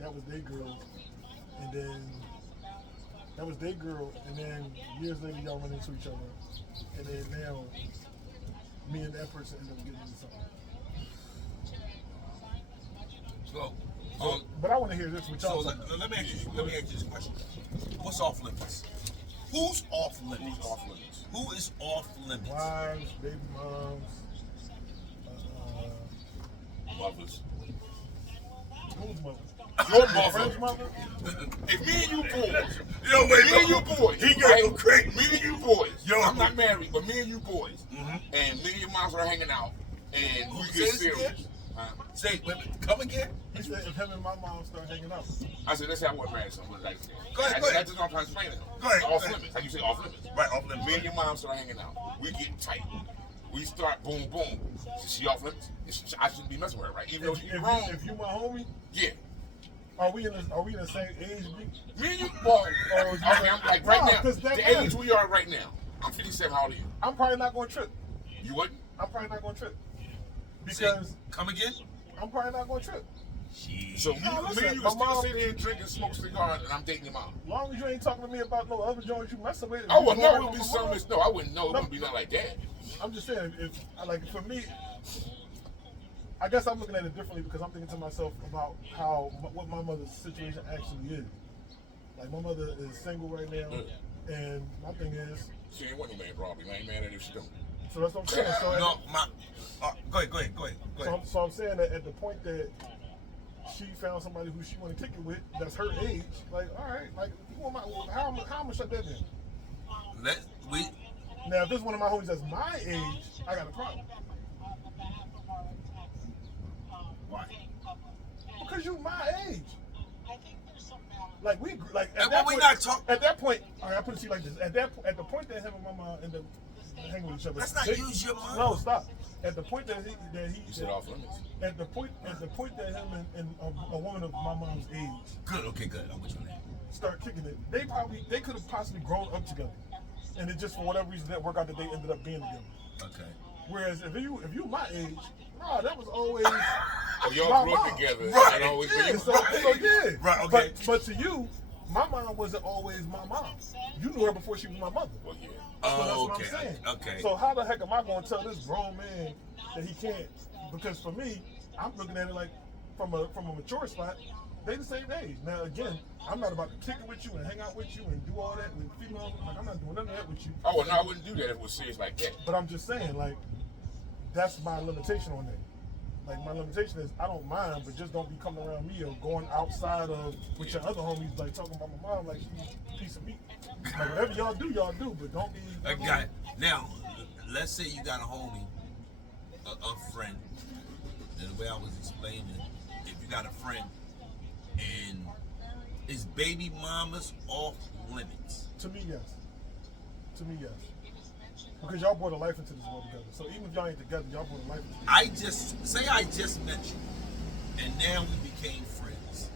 that was their girl, and then that was their girl, and then years later y'all run into each other, and then now me and that person end up getting into something. So, But I want to hear this with y'all. let me ask you this question. What's off limits? Who's off limits? Who is off limits? Wives, baby moms, Mothers. who's mother? Your Friend's mother. mother? If me and you boys. Yo, wait, Me and you boys. He got no crack. Me and you boys. Yo. I'm not married, but me and you boys. And me and your moms are hanging out. And we Say get this serious. again? Say, wait, come again? He said if him and my mom start hanging out. I said, that's how I was married. So Go ahead, go ahead. That's just what I'm trying to explain to him. Go ahead, Off go ahead. limits. How you say off limits? Right, off limits. Me and your mom start hanging out. We get tight. We start boom, boom. She off limits. I shouldn't be messing with her, right? Even though she's grown. If you my homie, Yeah. are we in the same age group? Me and you, boy. Okay, I'm like right No, now. 'cause that The age matters. we are right now. I'm 57. How old are you? I'm probably not going to trip. You wouldn't? I'm probably not going to trip Say, because come again? I'm probably not going to trip. So No, me listen, and you my can still mom- sit here and drink and smoke cigars, and I'm dating your mom. As long as you ain't talking to me about no other joints you messing with. I wouldn't you know going it would be with my something. mom, No, I wouldn't know. It No. wouldn't be nothing like that. I'm just saying, if like for me, I guess I'm looking at it differently because I'm thinking to myself about what my mother's situation actually is. Like my mother is single right now, and my thing is, She ain't want no man, probably. I ain't mad at her if she don't. so that's what I'm saying. So, No, go ahead. so I'm saying that at the point that she found somebody who she want to kick it with, that's her age. Like, all right, like you want how am I gonna shut that down? Now, if this one of my homies that's my age, I got a problem. Why? Because you my age. Like we like at And that we point, not talk- at that point. All right, I put it to you like this. At the point that him and my mom end up hanging with each other. Let's not use your mom. No, stop. At the point that he You said off limits. at the point that him and a woman of my mom's age Good, okay, good. I'm with you on that. start kicking it, they could have possibly grown up together, and it just for whatever reason didn't work out that they ended up being together. Okay. Whereas if you my age, nah, that was always Oh, y'all my grew up mom. together. Right. And always Yeah, been- so yeah. Right, okay. But to you, my mom wasn't always my mom. You knew her before she was my mother. Well, yeah. So that's Oh, what I'm okay. saying. Okay. So how the heck am I going to tell this grown man that he can't? Because for me, I'm looking at it like from a mature spot. They the same age. Now again, I'm not about to kick it with you and hang out with you and do all that with females. Like I'm not doing none of that with you. Oh, well, no, I wouldn't do that if it was serious like that. But I'm just saying, like, that's my limitation on that. Like my limitation is I don't mind, but just don't be coming around me or going outside of with your other homies, like talking about my mom like she's a piece of meat. Like whatever y'all do, but don't be. I got it. Now, let's say you got a homie, a friend, and the way I was explaining it, if you got a friend and is baby mama's off limits? To me, yes. Because y'all brought a life into this world together. So even if y'all ain't together, y'all brought a life into this. I just met you, and now we became friends.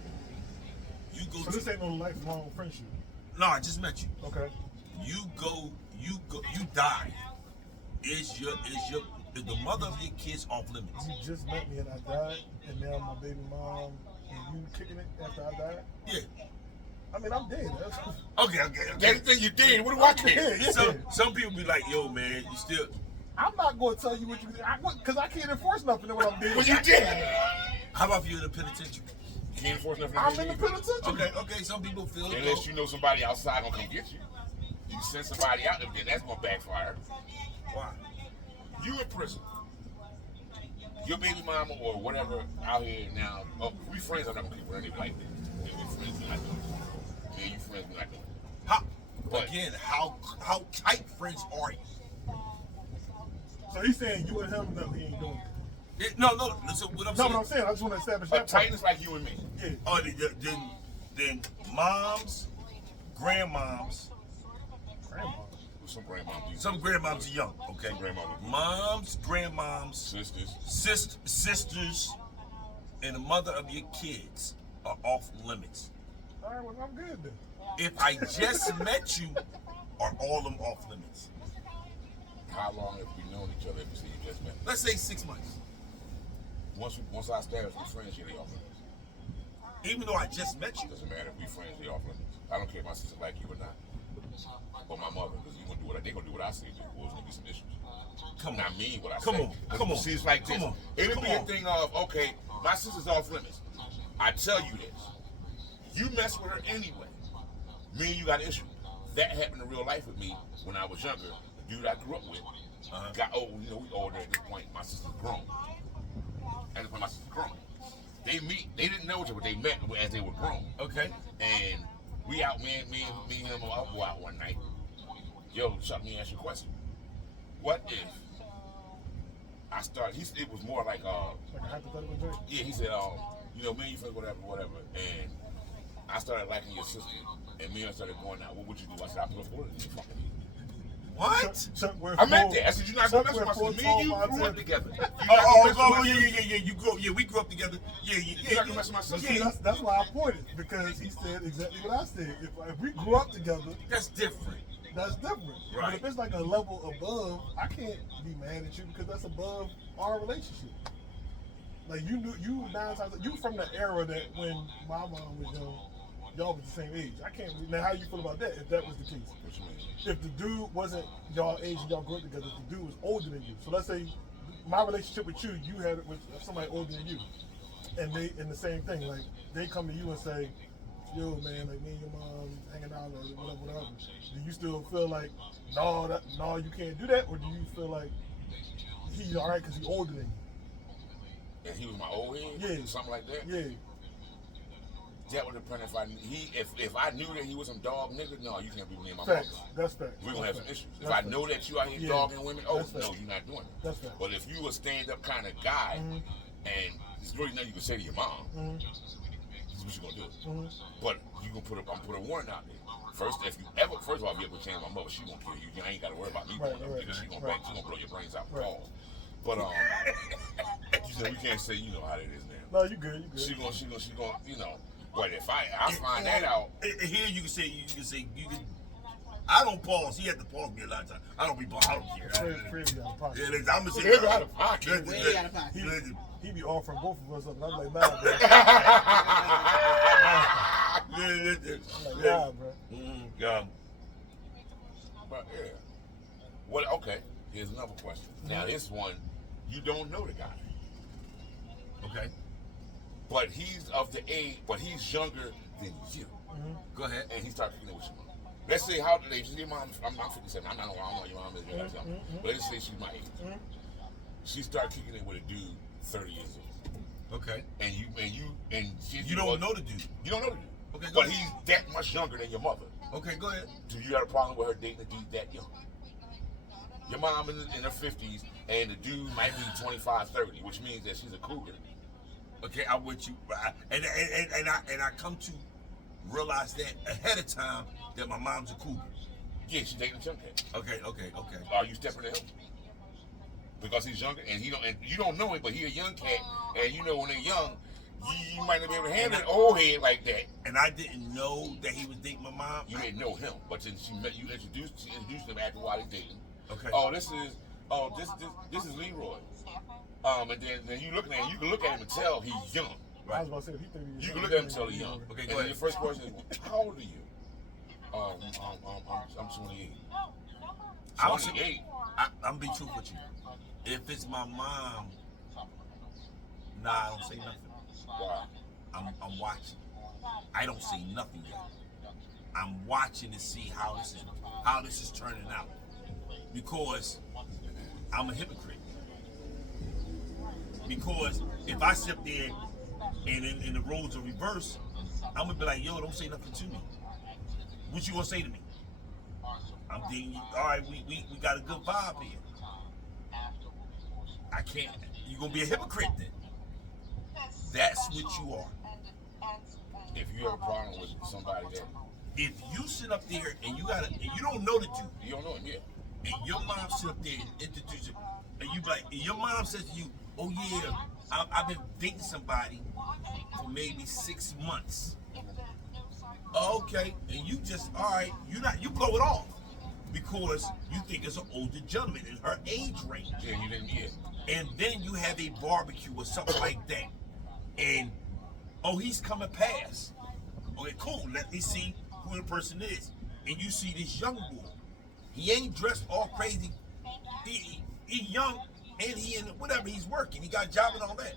You go. So this ain't no lifelong friendship. No, I just met you. Okay. You die. Is the mother of your kids off limits? You just met me and I died, and now my baby mom and you kicking it after I died. Yeah. I mean, I'm dead. That's Okay. That's the thing you did. What do I care? Yeah. So some people be like, yo, man, you still. I'm not going to tell you what you did because I can't enforce nothing when I'm dead. Well, you did. How about if you're in the penitentiary? You can't enforce nothing. I'm in the penitentiary. Okay. Some people feel. Unless you know somebody outside gonna come get you. You send somebody out there, then that's gonna backfire. Why? You in prison. Your baby mama or whatever out here now. Oh, we friends. I'm not gonna keep running like that. We friends. We're not doing it. Me and you friends. We're not doing it. How? But- Again, how tight friends are you? So he's saying you and him, no, he ain't doing it. No. So what I'm No, saying. what I'm saying, I just want to establish A that point. tightness like you and me. Yeah. Oh, then moms, grandmoms, Grandma. Some grandmoms. some grandmoms are young. Okay. Some grandmoms. Moms, grandmoms, Sisters. sisters, and the mother of your kids are off limits. All right, well, I'm good then. If I just met you, are all of them off limits? How long have we known each other if you see you just met? Let's say 6 months. Once I established we're friends, yeah, they off limits. Even though I just met you. Doesn't matter if we friends, we off limits. I don't care if my sister like you or not. Or my mother, because they gonna do what I say. There's gonna be some issues. Come on. I mean what I Come say. on. Come on. See, it's like this. Come on. It'll Come be a on. thing of, okay, my sister's off limits. I tell you this. You mess with her anyway. Me and you got an issue. That happened in real life with me when I was younger. The dude I grew up with got old. You know, we older at this point. My sister's grown. At this point, my sister's grown. They meet. They didn't know each other, but they met as they were grown. Okay. And we out, me and him, I'll go out one night. Yo, Chuck, me ask you a question. What if I started? It was more like Like a hypothetical joke? yeah. He said, you know, me and you friends, whatever. And I started liking your sister, and me and her started going out. What would you do? I said, I put a quarter in your fucking head. What? I meant that. I said, you're not gonna mess with my sister. Me and you grew up together. We grew up together. You're not gonna mess with my sister. See, that's why I pointed, because he said exactly what I said. If we grew up together, That's different. that's different. Right. But if it's like a level above, I can't be mad at you because that's above our relationship. Like you 9 times, you from the era that when my mom was young, y'all was the same age. I can't. Now, how you feel about that? If that was the case, What you mean? if the dude wasn't y'all age and y'all grew up together, if the dude was older than you. So let's say my relationship with you had it with somebody older than you, and the same thing. Like they come to you and say, "Yo, man, like me and your mom hanging out or whatever." Do you still feel like, no, you can't do that, or do you feel like he's all right because he's older than you? And he was my old head? Yeah. Something like that? Yeah. That would depend if I knew that he was some dog nigga, no, you can't be me and my Facts. mom. That's facts. We're gonna have some issues. If That's I facts. know that you out here Yeah. dogging women, oh That's no, facts. you're not doing it. That's facts. But if you a stand-up kind of guy, and there's really nothing you can say to your mom, this is what you gonna do. But you gonna put a warrant out there. First of all, if you ever change my mother, she gonna kill you. You ain't gotta worry about me Right, going up right, because she gonna right. blow your brains out. Right. Pause. But you said we can't say you know how it is now. No, you good. You good. She gonna you know. But if I find that out, Here you can say I don't pause. He had to pause me a lot of times. I don't be pause. I don't care. Fred be out of pocket. I'm gonna say Fred out of pocket. Way out of pocket. He be offering both of us up, and I'm like, nah, bro. I'm like, nah, bro. Yeah. but yeah. Well, okay. Here's another question. Now this one, you don't know the guy, Okay. but he's of the age, but he's younger than you, Go ahead. and he started kicking it with your mom. Let's say how old is your mom? I'm 57. I don't know your mom is. You're not young. But let's say she's my age. She started kicking it with a dude 30 years old, Okay. and you You don't know the dude. You don't know the dude. Okay, go But ahead. he's that much younger than your mother. Okay, go ahead. Do you have a problem with her dating a dude that young? Your mom in her 50s, and the dude might be 25, 30, which means that she's a cougar. Okay, I'm with you. And I come to realize that ahead of time that my mom's a cougar. Yeah, she's dating a young cat. Okay. Are you stepping to him? Because he's younger, and you don't know it, but he's a young cat, and you know when they're young, you might not be able to handle an old head like that. And I didn't know that he was dating my mom. You didn't know him, but then she introduced him after a while they dating. Okay. This is Leroy. And then you looking at him, you can look at him and tell he's young. I was about to say, if he 30 years You can old, look at him and tell he's young. Okay, And go then ahead. your first question is, how old are you? I'm 28. I'm 28. I'm be truthful with you. If it's my mom, nah, I don't say nothing. Wow. I'm watching. I don't say nothing yet. I'm watching to see how this is turning out. Because I'm a hypocrite. Because if I sit there and in the roles are reversed, I'm gonna be like, yo, don't say nothing to me. What you gonna say to me? I'm thinking, all right, we got a good vibe here. I can't. You gonna be a hypocrite then? That's what you are. If you have a problem with somebody that If you sit up there and you don't know the dude, you don't know him yet, and your mom sit up there and introduce you, and you be like, and your mom says to you, oh yeah, I've been dating somebody for maybe 6 months. Okay, and you just, all right, you blow it off because you think it's an older gentleman in her age range. yeah, you didn't yet. And then you have a barbecue or something like that. And Oh, he's coming past. Okay, cool. Let me see who the person is. And you see this young boy. He ain't dressed all crazy. He young and he in whatever he's working. He got a job and all that.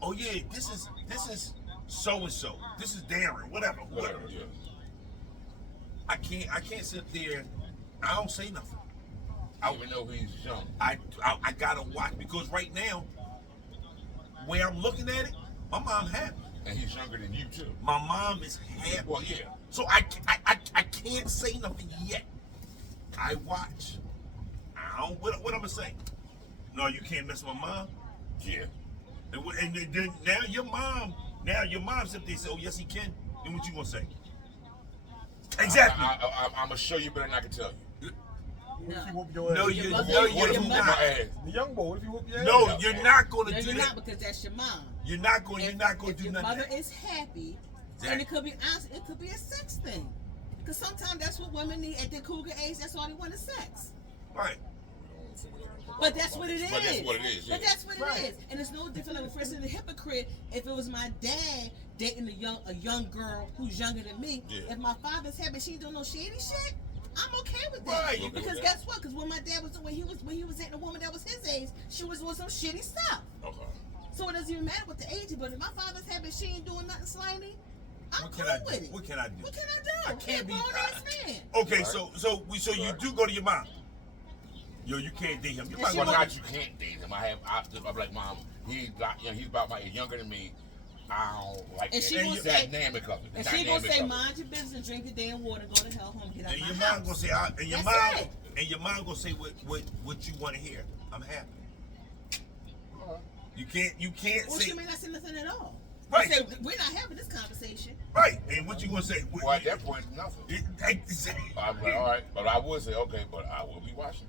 Oh yeah, this is so and so. This is Darren. Whatever. Yeah. I can't sit there. I don't say nothing. Even though he's young. I gotta watch because right now, where I'm looking at it, my mom happy. And he's younger than you too. My mom is happy. Well, yeah. So I can't say nothing yet. I watch. I don't. What I'm gonna say? No, you can't mess with my mom. Yeah. And then now your mom sit there and say, "Oh yes, he can." Then what you gonna say? Exactly. I'm gonna show you better than I can tell you. What if you whoop your ass? No, Your mother- you're your not. mother- The young boy, what if you whoop your ass? No, you're not gonna No, do you're that. not because that's your mom. You're not gonna If do your nothing. mother is happy, and it could be honest, it could be a sex thing. Because sometimes that's what women need at their cougar age. That's all they want is sex. Right. But that's what it is. But that's what it is. But Yeah. that's what Right. it is. And it's no different than a person the hypocrite. If it was my dad dating a young girl who's younger than me, Yeah. if my father's happy, she don't know shady shit. I'm okay with that. Right. Okay Because with that. guess what? Because when my dad was when he was dating a woman that was his age, she was doing some shitty stuff. Okay. So it doesn't even matter what the age is. But if my father's happy, she ain't doing nothing slimy. I'm What cool can I with do? it. What can I do? What can I do? I can't be- He a grown-ass man. Okay, Right. so you do go to your mom. Yo, you can't date him. You And might she Well, want won't- not you can't date him. I'm like, Mom, he's about my younger than me. I don't like And that. she And gonna the say- dynamic of it. The And she gonna dynamic say, of it. mind your business and drink your damn water, go to hell home, get out and my your house. mom gonna say, That's your mom gonna say what you want to hear. I'm happy. Alright. You can't Or say she may not say nothing at all. Right. Say, we're not having this conversation. right. And what you gonna say? Well, at that point, nothing. I'm like, all right, but I would say, okay, but I will be watching.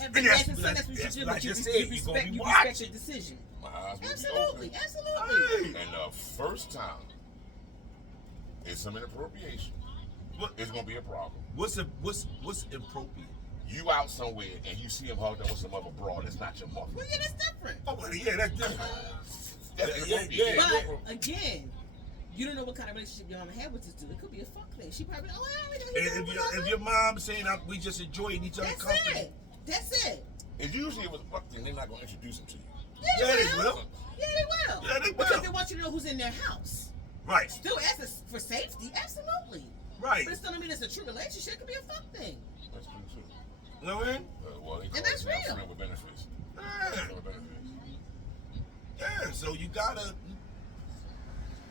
And And that's, that's that's what you what do, I but you, just you said, you're gonna respect, be you respect watching. your decision. My eyes will be Absolutely, open. absolutely. And the first time it's some inappropriation, it's gonna be a problem. What's appropriate? You out somewhere and you see him hugged up with some other broad, it's not your mother. Well, yeah, that's different. Oh, well, yeah, that's different. That's Yeah, inappropriate. yeah. But again, you don't know what kind of relationship your mama had with this dude. It could be a fuck thing. She probably, oh, I already know he's And doing if your mom saying we just enjoying each other's That's company, it. That's it. And usually it was a fuck thing, they're not gonna introduce him to you. Yeah, yeah, they they will. will. Yeah, they will. Yeah, they will. Because they want you to know who's in their house. Right, Still, as for safety, absolutely. right. But it still don't mean it's a true relationship. It could be a fuck thing. That's true too. You know what I mean? Well, they call And that's it now real. friend with benefits. Yeah. Friend with benefits. Yeah, so you gotta.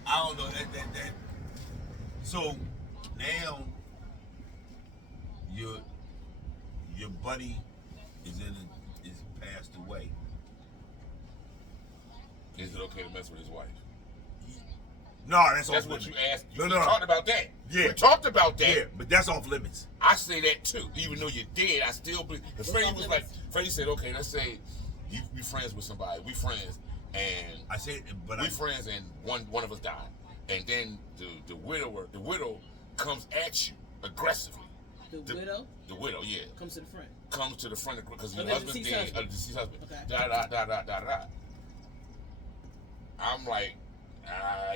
I don't know that. So now your buddy is passed away. Is it okay to mess with his wife? No, that's That's off what limits. you asked. No, We no. talked about that. Yeah. We talked about that. Yeah, but that's off limits. I say that too. Even though you're dead, I still believe. Because Freddie was like, Freddie said, okay, let's say you be friends with somebody. We friends, and I said, but we friends, and one of us died, and then the widow comes at you aggressively. The widow The widow, yeah, comes to the front. comes to the front because your Okay, husband's deceased dead. husband. Deceased husband. Okay. Da. I'm like,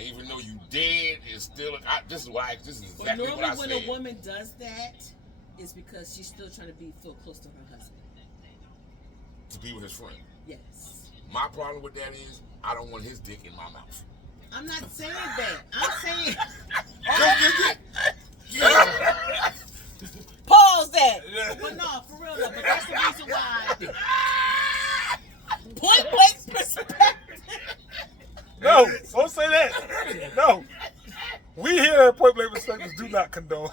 even though you dead, it's still. This is exactly But normally what I when said. a woman does that, it's because she's still trying to feel close to her husband. To be with his friend. Yes. My problem with that is I don't want his dick in my mouth. I'm not saying that. I'm saying pause that. But no, for real though. But that's the reason why. Point blank perspective. No, don't say that. No. We here at Point Blank Perspectives do not condone.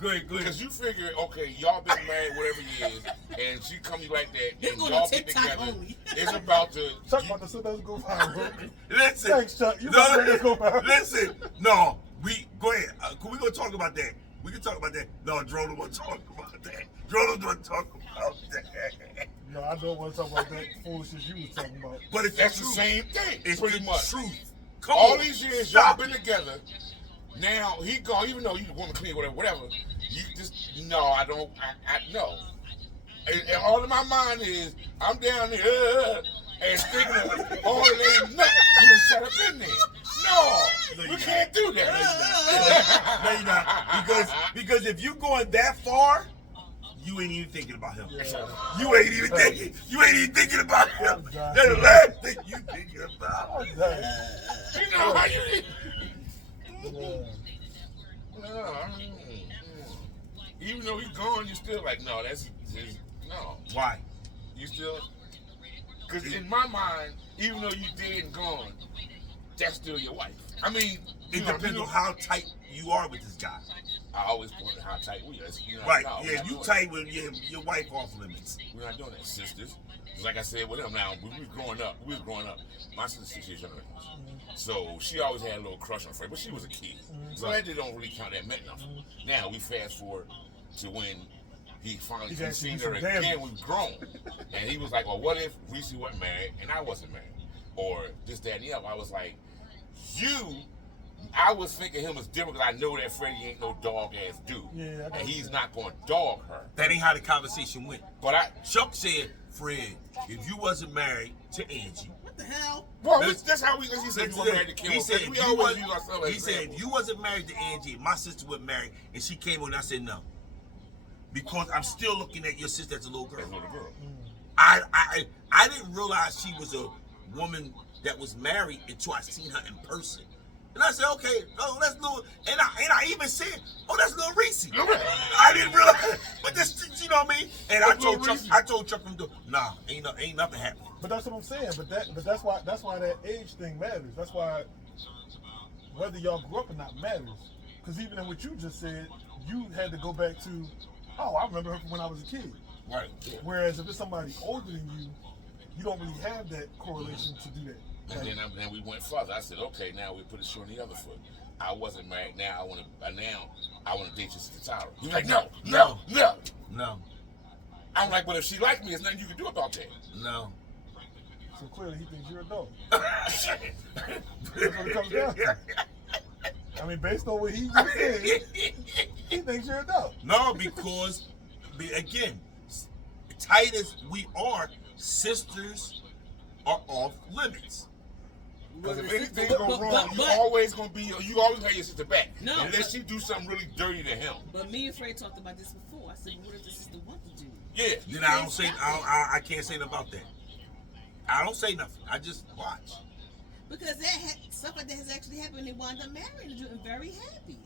Go ahead. Because you figure, okay, y'all been married whatever years, and she come to you like that, This and going y'all on get TikTok together. only. It's about to. Chuck about to sit down and go viral. Listen. Thanks, Chuck. You about to make us go viral. Listen. No, go ahead. We gonna talk about that. We can talk about that. No, Dro don't want to talk about that. Dro don't want to talk about that. No, I don't want to talk about that foolishness you was talking about. But it's That's the truth. same thing. It's pretty the much. truth. Come All on. these years Stop y'all been together. Now he gone. Even though you want to clean whatever. You just no. I don't. I no. And all in my mind is I'm down there. and thinking of all of them nuts he done set up in there. No, we can't do that. No, you're not. Because if you're going that far, you ain't even thinking about him. Yeah. You ain't even thinking about him. That's the last thing you thinking about. You know how you. No, even though he's gone, you still like, no, that's just, no. Why? You still, because in my mind, even though you dead and gone, that's still your wife. I mean, It depends on how tight you are with this guy. I always point out how tight we are. You know, Right. no, Yeah, you tight with your wife off limits. We're not doing that, sisters. Just like I said with him now, when we was growing up, my sister's 6 years younger than us. So she always had a little crush on Fred, but she was a kid. So that don't really count, that meant nothing. Now we fast forward to when he finally seen her again, we grown. And he was like, well, what if Reese wasn't married and I wasn't married? Or this, that, and the other. I was like, I was thinking him as different because I know that Freddie ain't no dog ass dude. Yeah, and he's not going to dog her. That ain't how the conversation went. But Chuck said, Fred, if you wasn't married to Angie. What the hell? Well, that's how he said you were married to Kim. He said, we always use ourselves as he said, if you wasn't married to Angie, my sister was married, and she came on, and I said no. Because I'm still looking at your sister as a little girl. As a little girl. I didn't realize she was a woman that was married until I seen her in person. And I said, okay, oh, that's little, and I even said, oh, that's little Reese. I didn't realize, but this, you know what I mean? And I told Chuck from the, nah, ain't nothing happening. But that's what I'm saying. But that's why that age thing matters. That's why whether y'all grew up or not matters. Because even in what you just said, you had to go back to, oh, I remember her from when I was a kid. Right. Whereas if it's somebody older than you, you don't really have that correlation to do that. And then we went further. I said, okay, now we put a shoe on the other foot. I wasn't married. Now I want to date your sister Tyra. He's like, no. I'm like, but if she liked me, there's nothing you can do about that. No. So clearly he thinks you're a dog. That's what it comes down to. I mean, based on what he just said, he thinks you're a dog. No, because, again, tight as we are, sisters are off limits. Because if anything goes wrong, you always have your sister back. No, unless she do something really dirty to him. But me and Fred talked about this before. I said, what if the sister want to do? Yeah. Then I can't say nothing about that. I don't say nothing. I just watch. Because stuff like that has actually happened. They wound up marrying and very happy.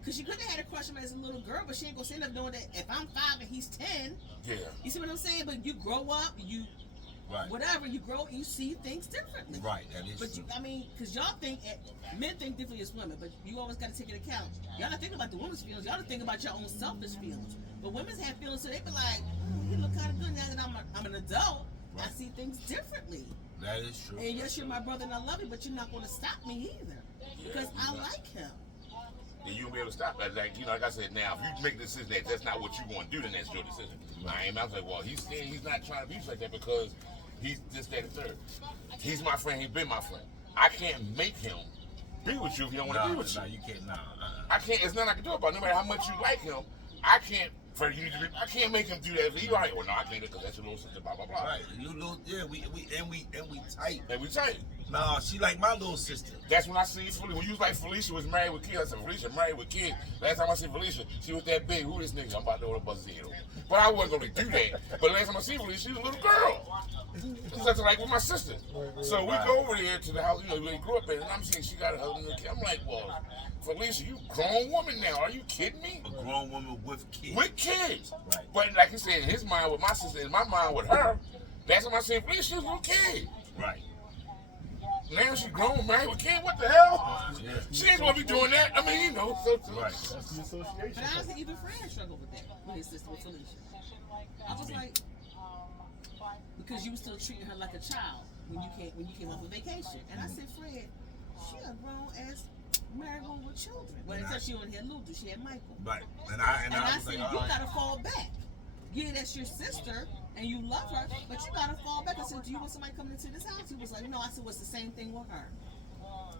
Because she could have had a crush on him as a little girl, but she ain't gonna say nothing knowing that if I'm 5 and he's 10. Yeah. You see what I'm saying? But you grow up, whatever, you grow, you see things differently. Right, that is true. I mean, because y'all think, men think differently as women, but you always got to take into account. Y'all don't think about the women's feelings. Y'all don't think about your own selfish feelings. But women have feelings, so they be like, you look kind of good now that I'm an adult. Right. I see things differently. That is true. And yes, you're my brother and I love you, but you're not going to stop me either. Because I like him. And you won't be able to stop that. Like I said, now, if you make the decision that that's not what you want to do, then that's your decision. I was like, well, he's saying he's not trying to be like that because he's this, that, and third. He's my friend. He's been my friend. I can't make him be with you if he don't want to be with you. No, you can't. I can't. It's nothing I can do about it. No matter how much you like him, I can't. I can't make him do that. He right. Well, no, I can't because that's your little sister. Blah blah blah. Right. You little, yeah. We tight. And we tight. No, she like my little sister. That's when I see Felicia. When you was like Felicia was married with kids, I said Felicia married with kids. Last time I see Felicia, she was that big. Who this nigga? I'm about to order buzz head over. But I wasn't gonna do that. But last time I see Felicia, she was a little girl. She's acting like with my sister. So we go over there to the house, where they grew up in, and I'm seeing she got a husband and a kid. I'm like, well, Felicia, you a grown woman now. Are you kidding me? A grown woman with kids. With kids. Right. But like he said, in his mind with my sister, in my mind with her, that's when I said Felicia, she was a little kid. Right. Now she grown, married with kids. What the hell? Yeah. She ain't gonna be doing that. I mean, you know. Right. That's the association. But honestly, even Fred struggled with that with his sister, with Felicia. I was like, because you were still treating her like a child when you came off of vacation. And I said, Fred, she a grown ass married woman with children. Well, until she only had Luther, she had Michael. Right. And I said, you gotta fall back. Yeah, that's your sister, and you love her, but you gotta fall back. I said, do you want somebody coming into this house? He was like, no. I said, well, it's the same thing with her.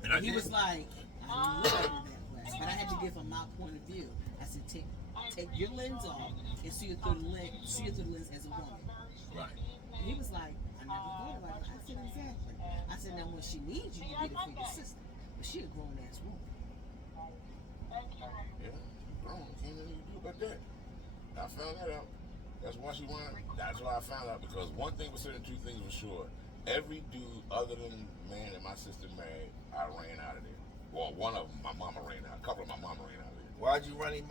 And he was like, I didn't look at it that way. But I had to give him my point of view. I said, take your lens off and see it through the lens as a woman. Right. And he was like, I never thought about it. I said, exactly. I said, now when she needs you, you get it for your sister. But she a grown ass woman. Yeah, grown. Can't nothing you do about that. I found that out. That's why she wanted. That's why I found out, because one thing was certain, two things were sure. Every dude other than the man that my sister married, I ran out of there. Well, one of them, my mama ran out. A couple of my mama ran out of there. Why'd you run him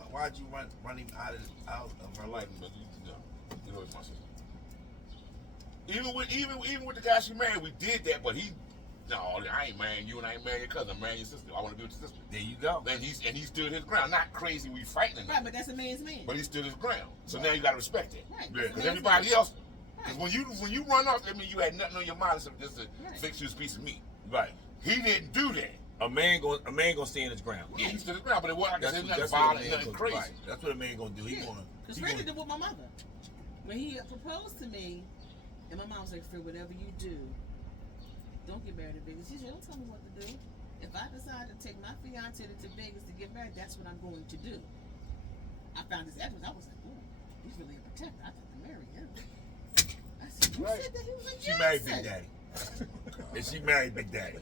out of her life? But you know, it's my sister. Even with the guy she married, we did that. But no, I ain't marrying you, and I ain't marrying your cousin. I'm marrying your sister. I want to be with your sister. There you go. And he stood his ground. Not crazy. We fighting. Right, but that's a man's man. But he stood his ground. So now you gotta respect it. Right. Because everybody else. Because when you run off, that means you had nothing on your mind except just to fix you a piece of meat. Right. He didn't do that. A man gonna stand his ground. Yeah, he stood his ground, but it wasn't like I said, nothing what a violent, man nothing gonna- crazy. right. That's what a man gonna do. Because Freddie did with my mother. When he proposed to me, and my mom was like, Fred, whatever you do, don't get married in Vegas. She said, don't tell me what to do. If I decide to take my fiance to Vegas to get married, that's what I'm going to do. I found his address. I was like, oh, he's really a protector. I have to marry him. I said, you said that he was like, She married Big Daddy. And she married Big Daddy.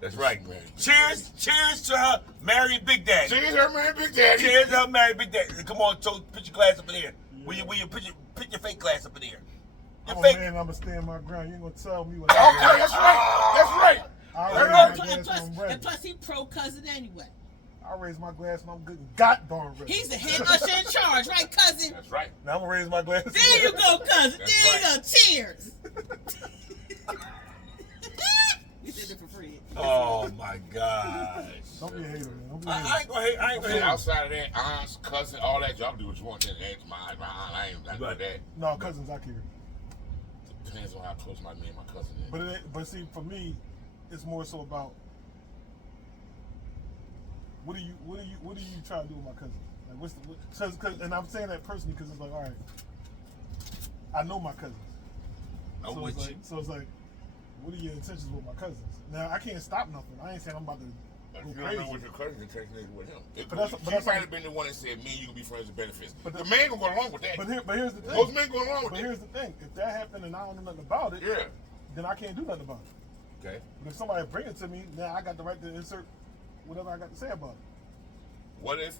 That's right, man. Cheers to her married Big Daddy. Cheers, her man, Big Daddy. Cheers to her married Big Daddy. Come on, so put your glass up in here. Will you put your fake glass up in here? Your Oh fake. man, I'm gonna stand my ground. You ain't gonna tell me what Okay, that's right. That's right. I That's raise right. my glass And when I'm ready. plus, he pro cousin anyway. I raise my glass when I'm good and got darn ready. He's the head usher in charge, right, cousin? That's right. Now I'm gonna raise my glass. There you go, cousin. That's There you go. Cheers. You did it for free. Oh my gosh. Don't be a hater, man. Don't be a hater. I ain't gonna hate. I ain't gonna See, hate. outside of that, aunts, cousin, all that, y'all do what you want. Then ask my aunt. I ain't got to do that. No, cousins, I care. Depends on how close me and my cousin is. But but see, for me, it's more so about what do you try to do with my cousin? Like, what's the cause, and I'm saying that personally because it's like, all right, I know my cousins. I'm So with it's you. like, so it's like, what are your intentions with my cousins? Now I can't stop nothing. I ain't saying I'm about to If go you don't crazy. know what your cousin intention is with him. But that's- He but that's- might have been the one that said, me and you can be friends with benefits. But the man gonna go along with that. But here's the thing. Those men go along with But that. here's the thing. If that happened and I don't know nothing about it, Yeah. then I can't do nothing about it. Okay. But if somebody bring it to me, now I got the right to insert whatever I got to say about it. What if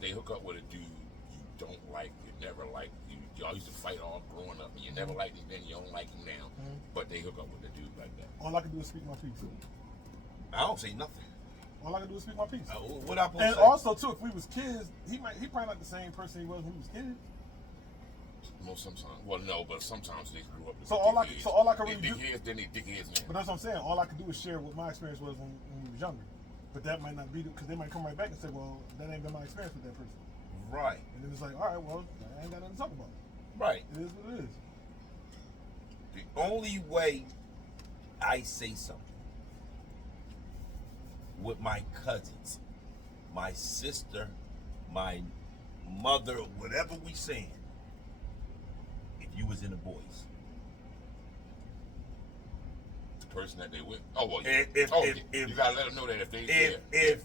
they hook up with a dude you don't like, you never liked, y'all used to fight all growing up, and you never liked him then, you don't like him now, but they hook up with a dude like that. All I can do is speak my piece. I don't say nothing. All I can do is speak my piece. What I supposed And to say? also too, if we was kids, he probably not the same person he was when he was kids. Sometimes, well, no, but sometimes they grew up. As So all I can really they do- dickheads, then they dickheads now. But that's what I'm saying. All I can do is share what my experience was when we was younger. But that might not be because they might come right back and say, well, that ain't been my experience with that person. Right. And then it's like, all right, well, I ain't got nothing to talk about. Right. It is what it is. The only way I say something with my cousins, my sister, my mother, whatever we saying, if you was in the boys. The person that they with. Oh well, yeah. If you gotta let them know that if they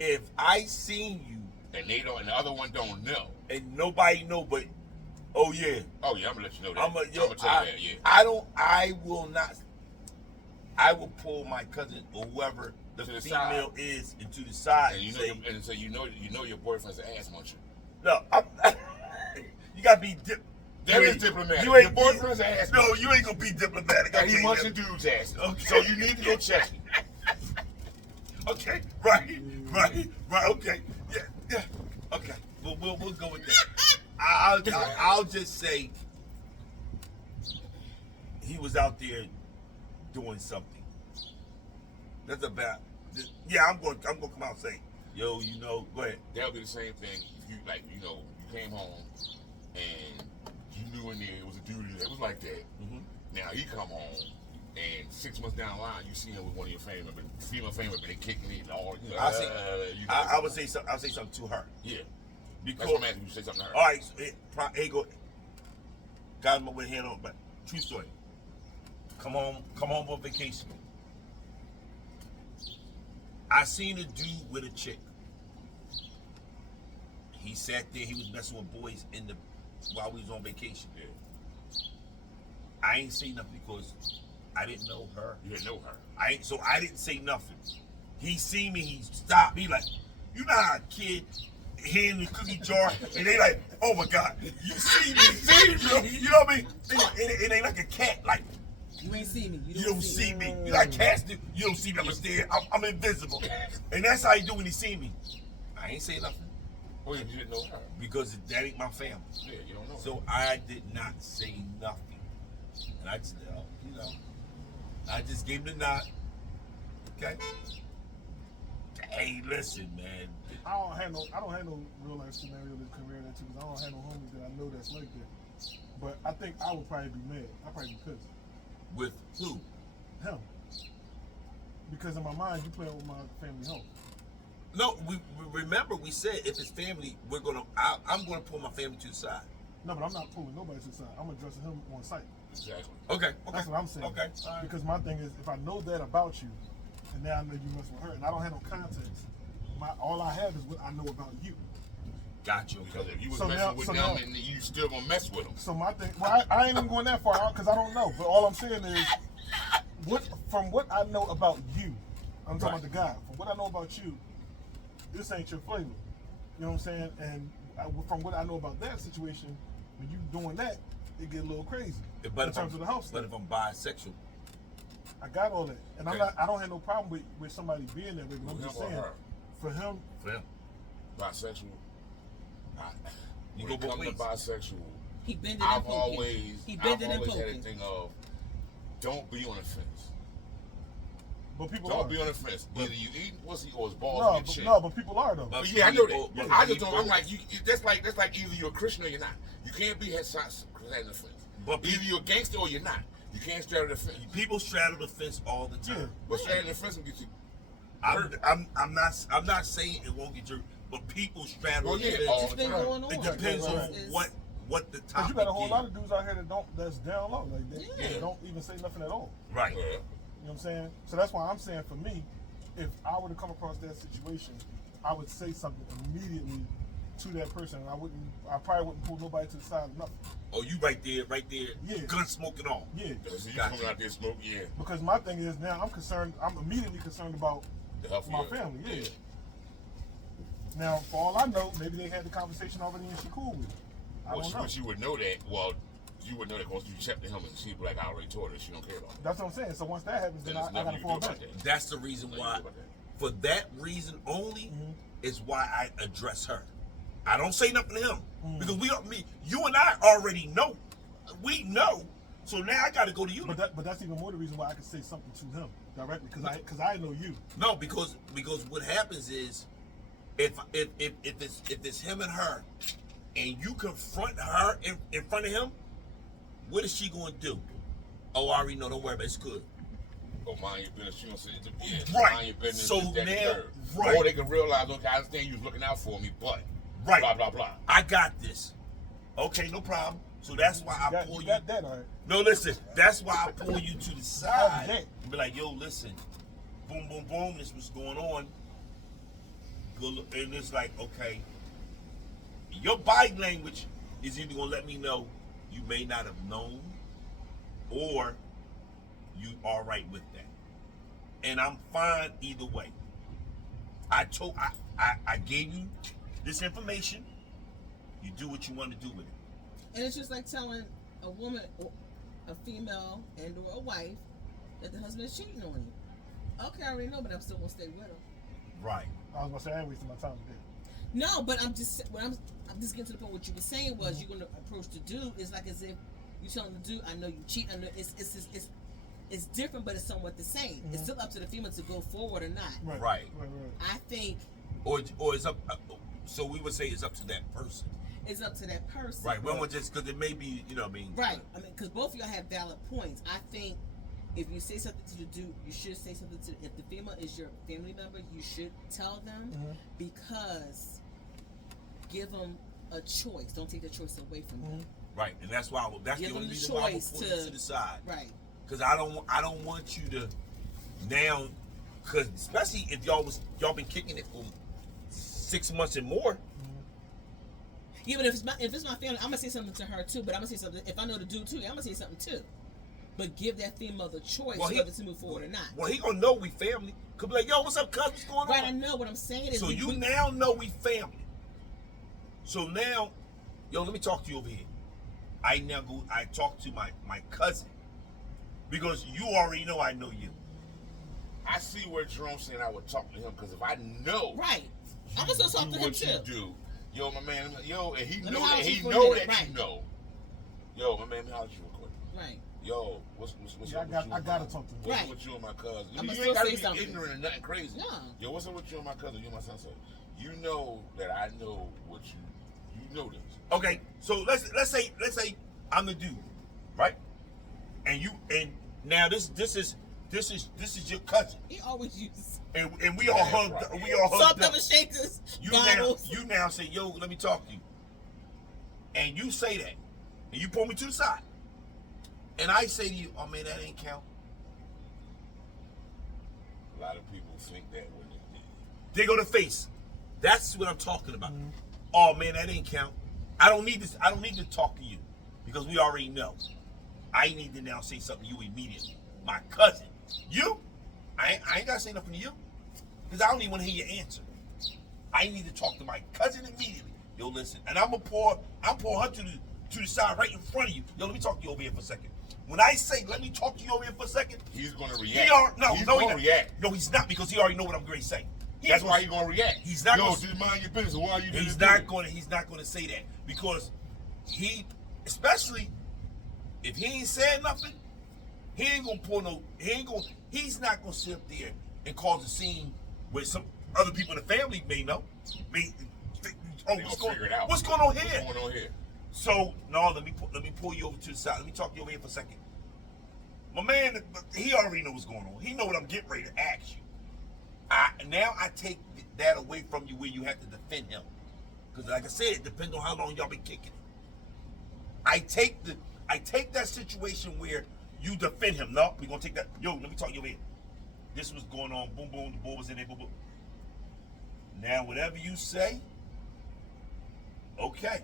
if I seen you and they don't, and the other one don't know. and nobody know, but oh yeah, Oh yeah, I'm gonna let you know that. I'm gonna tell you that. Yeah. I will not. I will pull my cousin or whoever the To the female is into the side And you know, say, and so you know your boyfriend's an ass muncher. no, you gotta be That is diplomatic. Your boyfriend's an ass No, muncher. you ain't gonna be diplomatic. And he Okay, munching dudes' ass. Okay. So you need to go check him. Okay, right, okay, yeah, okay. We'll go with that. I'll just say he was out there doing something. That's about. Yeah, I'm going to come out and say, yo, go ahead. That'll be the same thing if you you came home and you knew in there it was a dude that was like that. Mm-hmm. Now he come home and 6 months down the line you see him with one of your female family members, they kicking it all. I would say something. I'll say something to her. Yeah. Because That's what I'm asking you to say something to her. all right, so here go. Got him with a hand on, but true story. Come home on vacation. I seen a dude with a chick. He sat there. He was messing with boys while we was on vacation. Yeah. I ain't say nothing because I didn't know her. You didn't know her. I didn't say nothing. He seen me, he stopped me like, you know how a kid hand in the cookie jar and they like, oh my God, you see me, you know what I mean? It ain't like a cat, like You ain't see me. you don't see me. You like cats do, you don't see me, I'm scared, I'm invisible. And that's how he do when he see me. I ain't say nothing Oh, yeah, you didn't know her. because that ain't my family. Yeah, you don't know her. So I did not say nothing. And I just, you know, I just gave him the nod. Okay. Hey, listen, man. I don't have no real life scenario to compare that to because I don't have no homies that I know that's like that. But I think I would probably be mad. I'd probably be pissed. With who? Him. Because in my mind, you playing with my family home. No, we remember we said if it's family, I'm gonna pull my family to the side. No, but I'm not pulling nobody to the side. I'm addressing him on site. Exactly. Okay. That's what I'm saying. Okay. All right. Because my thing is, if I know that about you, and now I know you mess with her, and I don't have no context, all I have is what I know about you. Got you. Because if you was So messing now- with so them now- and you still gonna mess with them. So my thing, well, I ain't even going that far because I don't know. But all I'm saying is, from what I know about you, I'm talking about the guy. From what I know about you, this ain't your flavor. You know what I'm saying? And from what I know about that situation, when you doing that, it get a little crazy in terms of the house. But if I'm bisexual, I got all that, and Okay. I don't have no problem with somebody being that way. But I'm Him just or saying, her? for him, for him, Bisexual. You When go it both comes to bisexual, He bended and I've poking. always He had bended a and poking. thing of don't be on the fence. but people Don't are. be on the fence. Either you eat pussy or it's balls No, in your but, chin. no, but people are though. But- Yeah, I know People- that. but I just don't. people- I'm like you. That's like either you're a Christian or you're not. You can't be head on the fence. But Either you're a gangster or you're not. You can't straddle the fence. people straddle the fence all the time. Yeah. But straddling the fence will get you. I'm not saying it won't get you, but people straddle Well, the yeah, fence. all It's been Right. going on. It depends Right, on right. It's- what the Cause topic you got a whole is. lot of dudes out here that's down low, like that. Yeah. Don't even say nothing at all. Right. Yeah. You know what I'm saying? So that's why I'm saying for me, if I were to come across that situation, I would say something immediately to that person. And I probably wouldn't pull nobody to the side of nothing. Oh, you right there, Yeah. gun smoking on. Yeah. So you Gotcha. coming out there smoke, yeah. Because my thing is now I'm immediately concerned about The health of my your- family. Yeah. Now, for all I know, maybe they had the conversation already and she cool with it. I don't know. But you would know that. Well, you would know that once you check the helmet, she'd be like, I already told her she don't care about it. That's what I'm saying. So once that happens, then There's I nothing gotta you can fall do back. about that. That's the reason Nothing you why. can do about that. For that reason only, Mhm. is why I address her. I don't say nothing to him Mm. because you and I already know. We know. So now I got to go to you. But that's even more the reason why I could say something to him directly because I know you. No, because what happens is, if it's him and her, and you confront her in front of him, what is she going to do? Oh, I already know. Don't worry about it. It's good. Oh, mind your business. She gonna say it's Right. mind your business. So this, that, and now- third. right. Or they can realize, okay, I understand you was looking out for me, but Right. blah blah blah. I got this. Okay, no problem. So that's why I pull You you. got that, all right. No, listen. That's why I pull you to the side that. and be like, "Yo, listen, boom, boom, boom. This was going on." Good look, and it's like, okay, your body language is either gonna let me know you may not have known, or you all right with that, and I'm fine either way. I gave you this information. You do what you want to do with it. And it's just like telling a woman, or a female, and or a wife that the husband is cheating on you. Okay, I already know, but I'm still gonna stay with him. Right. I was gonna say I ain't wasting my time with that. No, but I'm just getting to the point. What you were saying was you're gonna approach the dude is like as if you telling the dude, I know you cheat. I know it's different, but it's somewhat the same. It's still up to the female to go forward or not. Right. I think Or it's up. So we would say it's up to that person. it's up to that person. Right. We don't just because it may be, you know what I mean. Right. I mean, because both of y'all have valid points. I think if you say something to the dude, you should say something to. If the female is your family member, you should tell them because give them a choice. Don't take the choice away from them. Right. And that's why that's Give the them only the reason why I would choice pull you to- to the side. Right. Because I don't want you to now. Because especially if y'all been kicking it for 6 months and more. Yeah, but if it's my family, I'm gonna say something to her too. But I'm gonna say something. If I know the dude too, I'm gonna say something too. but give that female the choice Well, whether to move forward or not. Well, he gonna know we family. Could be like, yo, what's up, cuz? What's going Right, I on? know what I'm saying is So you now know we family. So now, yo, let me talk to you over here. I talk to my cousin. Because you already know I know you. I see where Jerome's saying I would talk to him because if I know right. I was gonna talk to him what too. you do, yo, my man, yo, and he Let me know that holler at he you for a know minute, that right. you know. Yo, my man, let me holler at you real quick. Right. Yo, what's Yeah, up with you? I gotta talk to him. What's up Right. with you and my cousin? I'ma You still ain't gotta say be something. ignorant or nothing crazy. No. Yo, what's up with you and my cousin? You and my son. So you know that I know what you know this. Okay, so let's say I'm the dude, right? And now this is your cousin. He always uses And we all hugged salt, up. pepper shakers, You bottles. now say, yo, let me talk to you. And you say that. And you pull me to the side. And I say to you, oh man, that ain't count. A lot of people think that when They go to face. That's what I'm talking about. Oh man, that ain't count. I don't need to talk to you. Because we already know. I need to now say something to you immediately. My cousin. You? I ain't gotta say nothing to you. Because I don't even want to hear your answer. I need to talk to my cousin immediately. Yo, listen. And I'm pour her to the side right in front of you. Yo, let me talk to you over here for a second. When I say let me talk to you over here for a second, he's gonna react. he's gonna react. No, he's not, because he already know what I'm going to say. That's why he's gonna react. He's not Yo, gonna, just mind your business. Why are you doing he's this? not going to say that, because especially if he ain't said nothing, he's not going to sit up there and cause a scene where some other people in the family may know. Figure it out. What's going on here? What's going on here? So no, let me pull you over to the side. Let me talk to you over here for a second. My man, he already know what's going on. He know what I'm getting ready to ask you. Now I take that away from you where you have to defend him, because like I said, it depends on how long y'all been kicking it. I take that situation where you defend him. No, we gonna take that. Yo, let me talk to you over here. This was going on. Boom, boom. The ball was in there. Boom, boom. Now whatever you say, okay.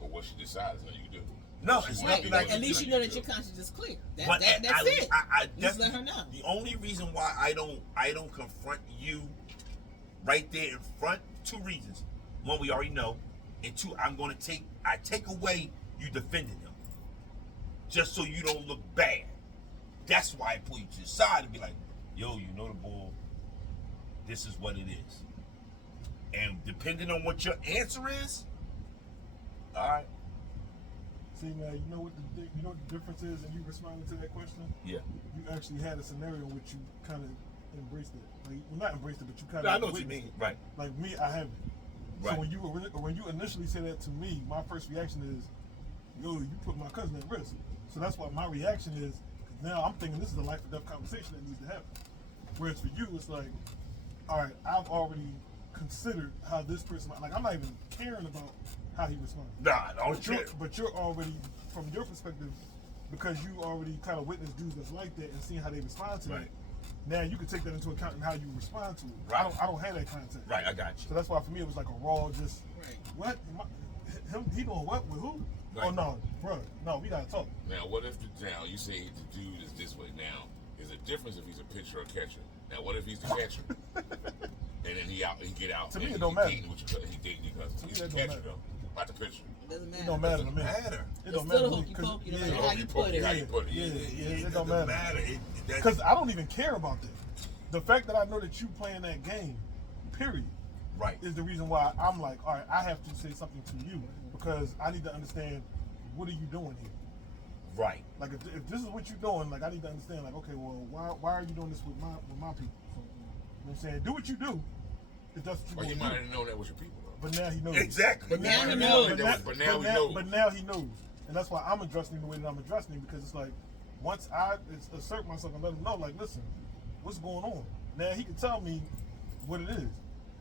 But what she decides, what you do. No, She it's wanna not be like what At you least do. you know that your conscience is clear. That's But it. I Just let her know. The only reason why I don't confront you right there in front, two reasons. One, we already know, and two, I take away you defending him, just so you don't look bad. That's why I pull you to the side and be like, yo, you know the bull. This is what it is, and depending on what your answer is, all right. See, man, you know what the difference is, and you responding to that question. Yeah. You actually had a scenario in which you kind of embraced it. Like, well, not embraced it, but you kind I of. know what you mean. Right. Like me, I haven't. Right. So when you initially said that to me, my first reaction is, yo, you put my cousin at risk. So that's why my reaction is, now I'm thinking this is a life or death conversation that needs to happen. Whereas for you, it's like, all right, I've already considered how this person, like, I'm not even caring about how he responds. Nah, don't care. But you're already, from your perspective, because you already kind of witnessed dudes that's like that and seeing how they respond to Right. it. Now you can take that into account in how you respond to it. Right. I don't have that context. Right, I got you. So that's why for me it was like a raw, just Right. what? He doing what with who? Right. Oh no, bro, no, we gotta talk. Now, what if now you say the dude is this way? Now, there's a difference if he's a pitcher or catcher. Now, what if he's the catcher? And then he get out. To me, and it don't he matter. dating with your cousin. He dating your cousin. To me, He's that a don't catcher matter. though, not the pitcher. It doesn't matter. It don't matter to me. Matter. It It's don't still matter to me. hokey 'cause- pokey, no yeah, matter how you put it. How you put it? Yeah, it It don't doesn't matter. matter. Because I don't even care about that. The fact that I know that you playing that game, period, Right. is the reason why I'm like, all right, I have to say something to you because I need to understand what are you doing here. Right. Like if this is what you're doing, like I need to understand, like, okay, well, why are you doing this with my people? So, you know what I'm saying? Do what you do. If that's what Well, you he want might to do. have known that was your people though. But now he knows. Exactly. But now he knows. But now he knows. But now he knows, and that's why I'm addressing him the way that I'm addressing him, because it's like once I assert myself and let him know, like, listen, what's going on? Now he can tell me what it is,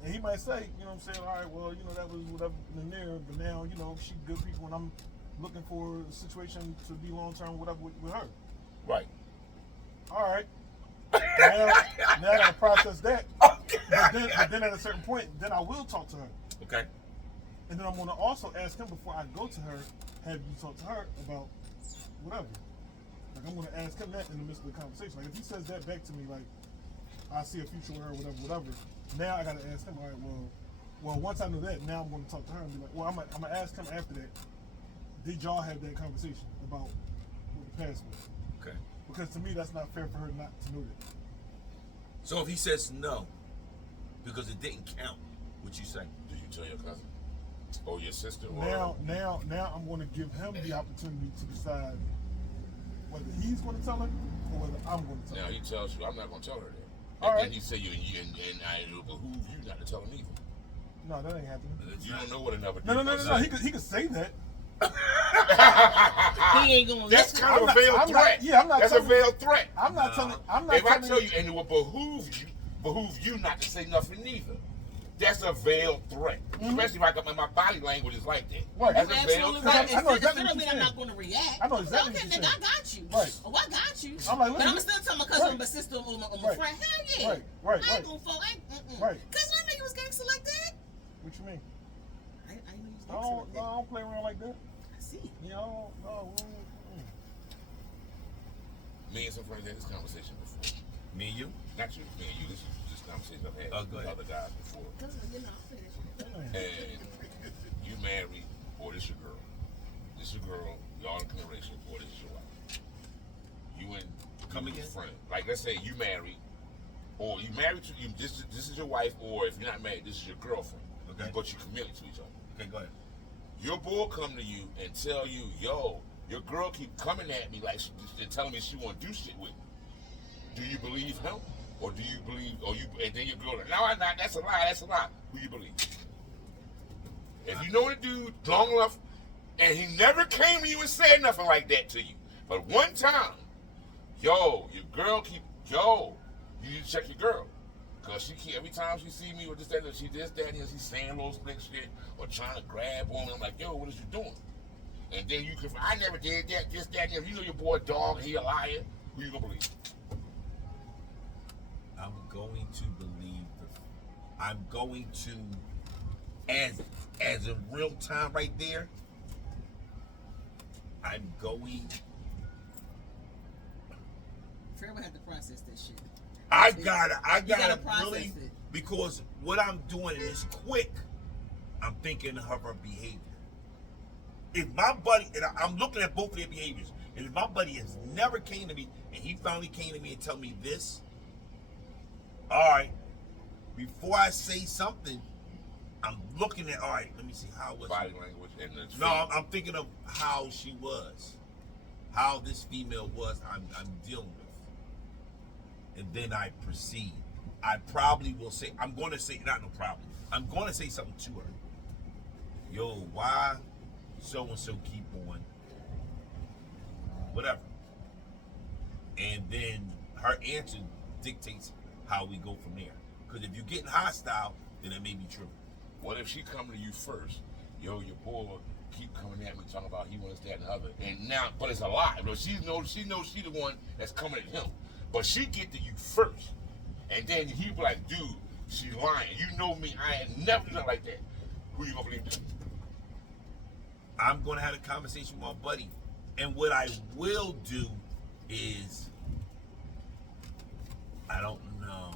and he might say, you know what I'm saying? All right, well, you know that was whatever in there, but now you know she good people, and I'm looking for a situation to be long term, whatever with her. Right. All right. Now I gotta process that. Okay. But then at a certain point, then I will talk to her. Okay. And then I'm going to also ask him before I go to her, have you talked to her about whatever? Like I'm gonna ask him that in the midst of the conversation. Like if he says that back to me, like I see a future with her, whatever. Now I gotta ask him. All right, well, once I know that, now I'm gonna talk to her and be like, well, I'm gonna ask him after that. Did y'all have that conversation about what the past was? Okay. Because to me, that's not fair for her not to know that. So if he says no, because it didn't count, what you say? Do you tell your cousin or your sister? Or Now I'm going to give him the opportunity to decide whether he's going to tell her or whether I'm going to tell now her. he tells you, I'm not going to tell her that. All And right. then he say you and it will behoove you not to tell him either. No, that ain't happening. You don't know what another No. He could say that. He ain't gonna That's listen. kind of a veiled threat. I'm not That's a telling you. veiled threat. I'm not telling. I'm not If I telling tell you, and it will behoove you not to say nothing neither. That's a veiled threat. Especially if I got my body language is like that. Right. That's You a veiled absolutely threat. right. I know It exactly still what mean you're I'm not saying. going to react. I know exactly Okay, what you're nigga, I saying. got you. Right. Oh, I got you. I'm like, but I'm listen. still tell my cousin, Right. my sister, or my Right. friend. Hell yeah. Right. I ain't gonna fall. Right. Cause I know you was gangster like that. What you mean? I know you was I gangster don't, like no, that. I don't play around like that. I see. You know, no. Me and some friends had this conversation before. Me and you? Not you, me and you. This conversation I've had Oh, with go ahead. other guys before. Cause you know, I'm finished. And you married, or this your girl. This your girl, y'all in a relationship, or this is your wife. You and Come your again? friend. Like let's say you married, or you married to you. This is your wife, or if you're not married, this is your girlfriend. Okay. But you committed to each other. Okay, go ahead. Your boy come to you and tell you, yo, your girl keep coming at me like and telling me she want to do shit with me. Do you believe him, or do you believe, or you? And then your girl, like, no, I'm not. That's a lie. That's a lie. Who you believe? If you know the dude long enough, and he never came to you and said nothing like that to you, but one time, yo, your girl keep, yo, you need to check your girl. Cause she keep, every time she see me with this, that, and she this, that, and she's saying little slick shit or trying to grab on me. I'm like, yo, what is you doing? And then you can, I never did that, this, that, and you know your boy dog, he a liar. Who you gonna believe? I'm going to believe I'm going to, as in real time right there, I'm going. Fair would have to process this shit. I You gotta gotta process really, it. because what I'm doing is quick. I'm thinking of her behavior. If my buddy, and I'm looking at both their behaviors, and if my buddy has never came to me, and he finally came to me and tell me this, all right, before I say something, I'm looking at, all right, let me see, how was Body she? language and the No, I'm thinking of how she was, how this female was I'm dealing with. And then I proceed. I probably will say, I'm going to say, not no problem, I'm going to say something to her. Yo, why so-and-so keep on, whatever. And then her answer dictates how we go from there. Because if you're getting hostile, then it may be true. What if she come to you first? Yo, your boy keep coming at me talking about he wants that and the other. And now, but it's a lie. You know, she knows she the one that's coming at him. But she get to you first. And then he be like, dude, she lying. You know me, I ain't never done nothing like that. Who you gonna believe? I'm going to have a conversation with my buddy. And what I will do is, I don't know.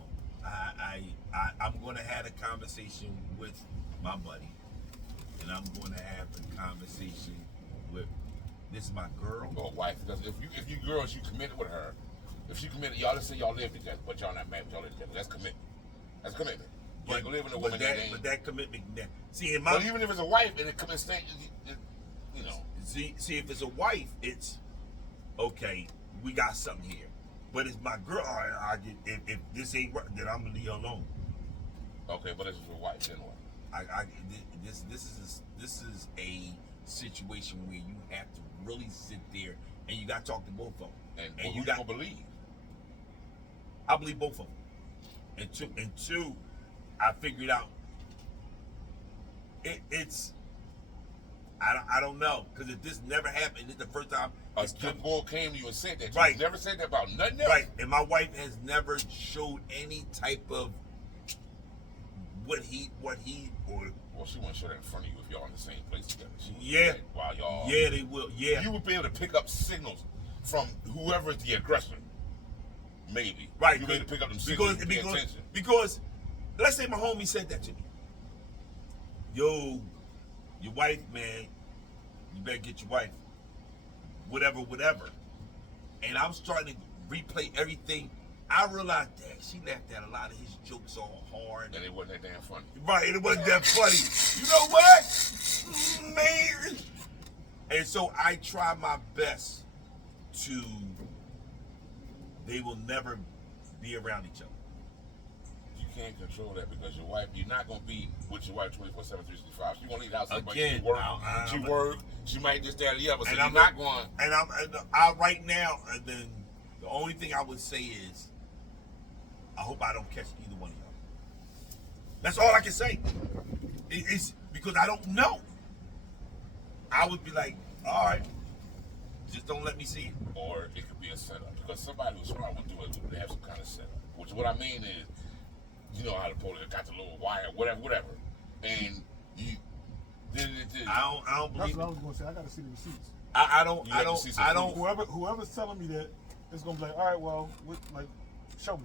I'm going to have a conversation with my buddy. And I'm going to have a conversation with, this is my girl. Or wife. Because if you girls, you committed with her. If she committed, y'all just say y'all live together, but y'all not married, y'all live together. That's commitment. That's commitment. You ain't gonna live with a woman that ain't. But that commitment, see, in my, But even if it's a wife and it comes stay, you know. see, if it's a wife, it's okay. We got something here. But it's my girl. I get, if this ain't right, then I'm gonna leave her alone. Okay, but it's a wife, then what? This is a situation where you have to really sit there and you got to talk to both of them. And you got to believe. I believe both of them. And two, I figured out it's. I don't know, because if this never happened, it's the first time. A good boy came to you and said that. Right. You never said that about nothing else. Right, and my wife has never showed any type of what he or. Well, she won't show that in front of you if y'all in the same place together. She would do Yeah. that while y'all. Yeah, they will. Yeah. You would be able to pick up signals from whoever is the aggressor. Maybe. Right. You need to pick up them signals and pay attention. Because, let's say my homie said that to me. Yo, your wife, man, you better get your wife. Whatever. And I'm starting to replay everything. I realized that she laughed at a lot of his jokes all hard. And it wasn't that damn funny. Right, it wasn't that funny. You know what? Man. And so I try my best to, they will never be around each other. You can't control that because your wife, you're not going to be with your wife 24/7, 365. She's going to leave the house. Again, she work. She might this, that, or the other. So and you're I'm not going. And I right now, and then the only thing I would say is, I hope I don't catch either one of y'all. That's all I can say. It's because I don't know. I would be like, all right, just don't let me see it. Or it could be a setup. Because somebody who's smart would do it, would have some kind of setup. Which what I mean is, you know how the police got the little wire, whatever. And you I don't That's believe what I it. was going to say. I got to see the receipts. I don't. Whoever's telling me that, it's going to be like, all right, well, show me.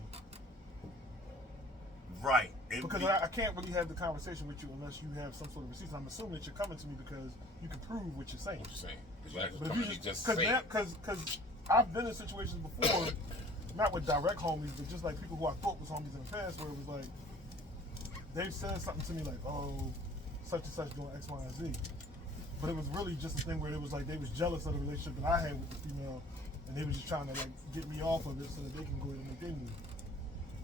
Right. And Because I can't really have the conversation with you unless you have some sort of receipts. I'm assuming that you're coming to me because you can prove what you're saying. what you're saying. Because you're not just But coming if to just say it. because I've been in situations before, not with direct homies, but just like people who I thought was homies in the past, where it was like they've said something to me like, "Oh, such and such doing X, Y, and Z," but it was really just a thing where it was like they was jealous of the relationship that I had with the female, and they were just trying to like get me off of it so that they can go ahead and make their move.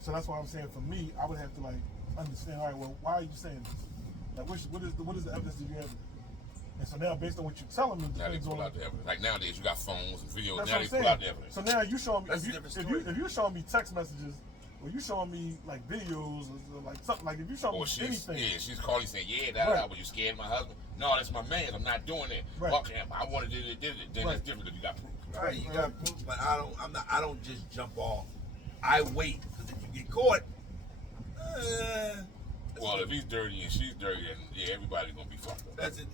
So that's why I'm saying for me, I would have to like understand. All right, well, why are you saying this? Like, what is the evidence that you have? And so now, based on what you're telling me, Now they depends pull on. out the evidence. Like nowadays, you got phones and videos. That's Now what they I'm pull out the saying. evidence. So now you showing me That's a different story. if you're showing me text messages or you showing me like videos or like something like if you show me Or she's anything. she's calling saying, Right. but you scared of my husband? No, that's my man. I'm not doing it. Right. Fuck him. I wanted to do it. Then Right. that's different because you got proof. Right, you got proof, but I don't just jump off. I wait, because if you get caught, Well, if he's dirty and she's dirty, then yeah, everybody's gonna be fucked up. that's it.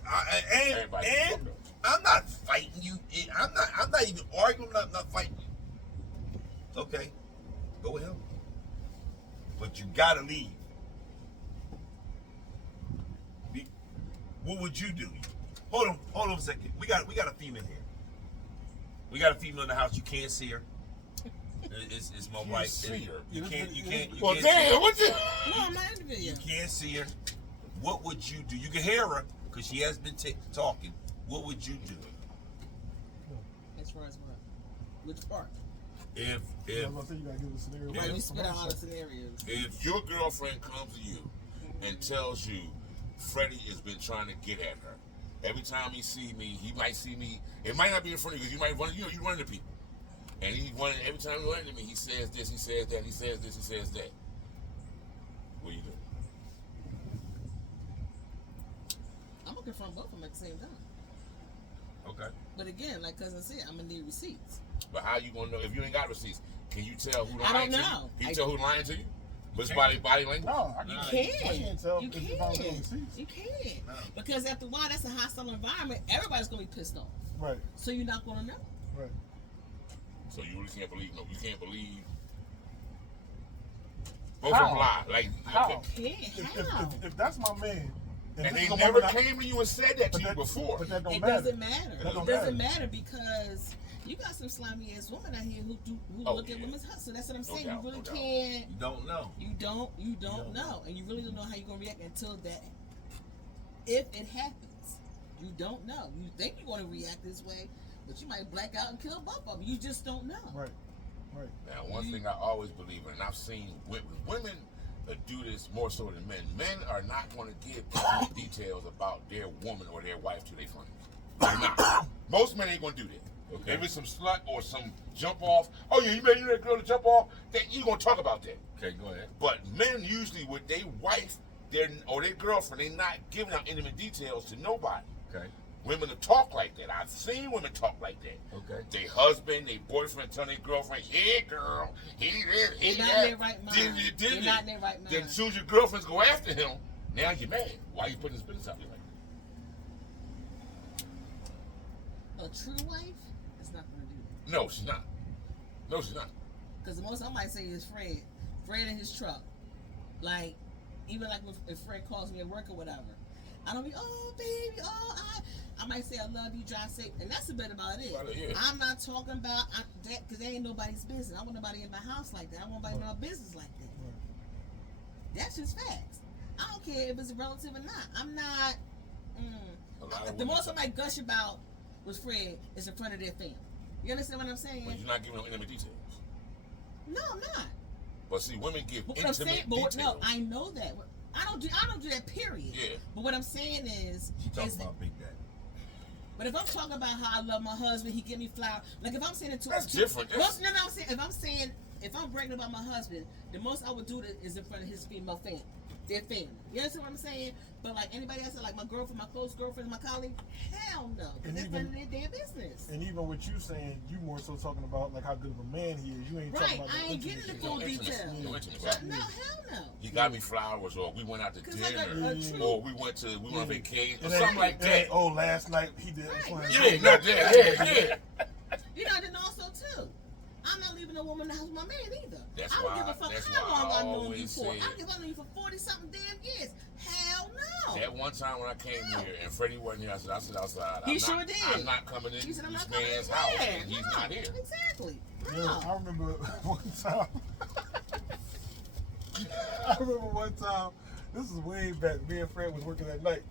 Everybody And fucked up. I'm not fighting you. I'm not even arguing. I'm not fighting you. Okay, go with him. But you gotta leave. What would you do? Hold on a second. We got a female here. We got a female in the house. You can't see her. It's my wife. see her. You can't. Well, see her. damn, what you? No, I'm not in the video. You can't see her. What would you do? You can hear her because she has been talking. What would you do? As far as what? Which part? If I was gonna say you gotta give a scenario. Yeah. Right, we spit out a lot of scenarios. if Your girlfriend comes to you and tells you Freddie has been trying to get at her. Every time he see me, he might see me. It might not be in front of you because you might run. You run into people, and every time he runs into me, he says this, he says that, he says this, he says that. What do you do? I'm gonna confront both of them at the same time. okay, But again, like cousin said, I'm gonna need receipts. But how you gonna know if you ain't got receipts? Can you tell who I lying don't to know. you? Can you tell who's lying to you? What's body language? No, I You can't tell You if it's on the can. receipts. You can. No. Because after a while, that's a hostile environment. Everybody's gonna be pissed off. Right, So you're not gonna know. right. So you really can't believe? No, you can't believe. Both of them How? lie. Like How? okay. How? If that's my man, And this they is a never woman came to you and said that to you that, before. But that don't It matter. doesn't matter. That don't It doesn't matter. matter because you got some slimy ass women out here who Oh, look at yeah. women's hustle. That's what I'm No saying. doubt, You really no doubt. can't. you don't know. You don't don't know, and you really don't know how you're gonna react until that. If it happens, you don't know. You think you're gonna react this way, but you might black out and kill both of them. You just don't know. Right, right. Now, one thing I always believe in, and I've seen women do this more so than men. Men are not going to give intimate details about their woman or their wife to their friends. They're not. Most men ain't going to do that. Okay. If it's some slut or some jump off, oh yeah, you made that girl to jump off, then you going to talk about that. Okay, go ahead. But men usually with their wife or their girlfriend, they not giving out intimate details to nobody. Okay, Women to talk like that. I've seen women talk like that. okay. Their husband, their boyfriend telling their girlfriend, "Hey girl, he this, he They're not that." in their right mind. Did you? They're not in their right mind. Then as soon as your girlfriends go after him, now you're mad. Why you putting his business out there like that? A true wife is not gonna do No, she's not. No, she's not. Because the most I might say is Fred. Fred in his truck. Like, even like if Fred calls me at work or whatever, I don't be, oh, baby, oh, I might say I love you, drive safe. And that's the bit about it. Yeah. I'm not talking about that because that ain't nobody's business. I want nobody in my house like that. I want nobody in my business like that. That's just facts. I don't care if it's a relative or not. I'm not. The most I might gush about with Fred is in front of their family. You understand what I'm saying? But you're not giving them intimate details. No, I'm not. But see, women give But what I'm saying, intimate details. no, I know that. I don't do that. Period. Yeah. But what I'm saying is, She talking about Big Daddy. but if I'm talking about how I love my husband, he give me flowers. Like if I'm saying it to That's different. I'm saying if I'm bragging about my husband, the most I would do is in front of his female family, their family. You understand what I'm saying? But like anybody else, like my girlfriend, my close girlfriend, my colleague, hell no, because that's none of their damn business. And even what you saying, you more so talking about like how good of a man he is. You ain't talking Right, about I ain't getting the full details. No intimacy. No, hell no. He got me flowers, or we went out to 'Cause like dinner, or we went on vacation, or And something like that. Oh, last night he did. Right. Yeah, not that. Yeah. You know, then also too, I'm not leaving a woman in the house with my man either. That's I don't why- give a fuck that's how why long I I've known you always for. say- I give I known you for 40-something damn years. Hell no. That one time when I came here and Freddie wasn't here, I said outside. He sure did. I'm not coming in He said, I'm this not coming man's in house, there. and he's No, not here. Exactly. Yeah, No. I remember one time. I remember one time. This is way back. Me and Fred was working that night,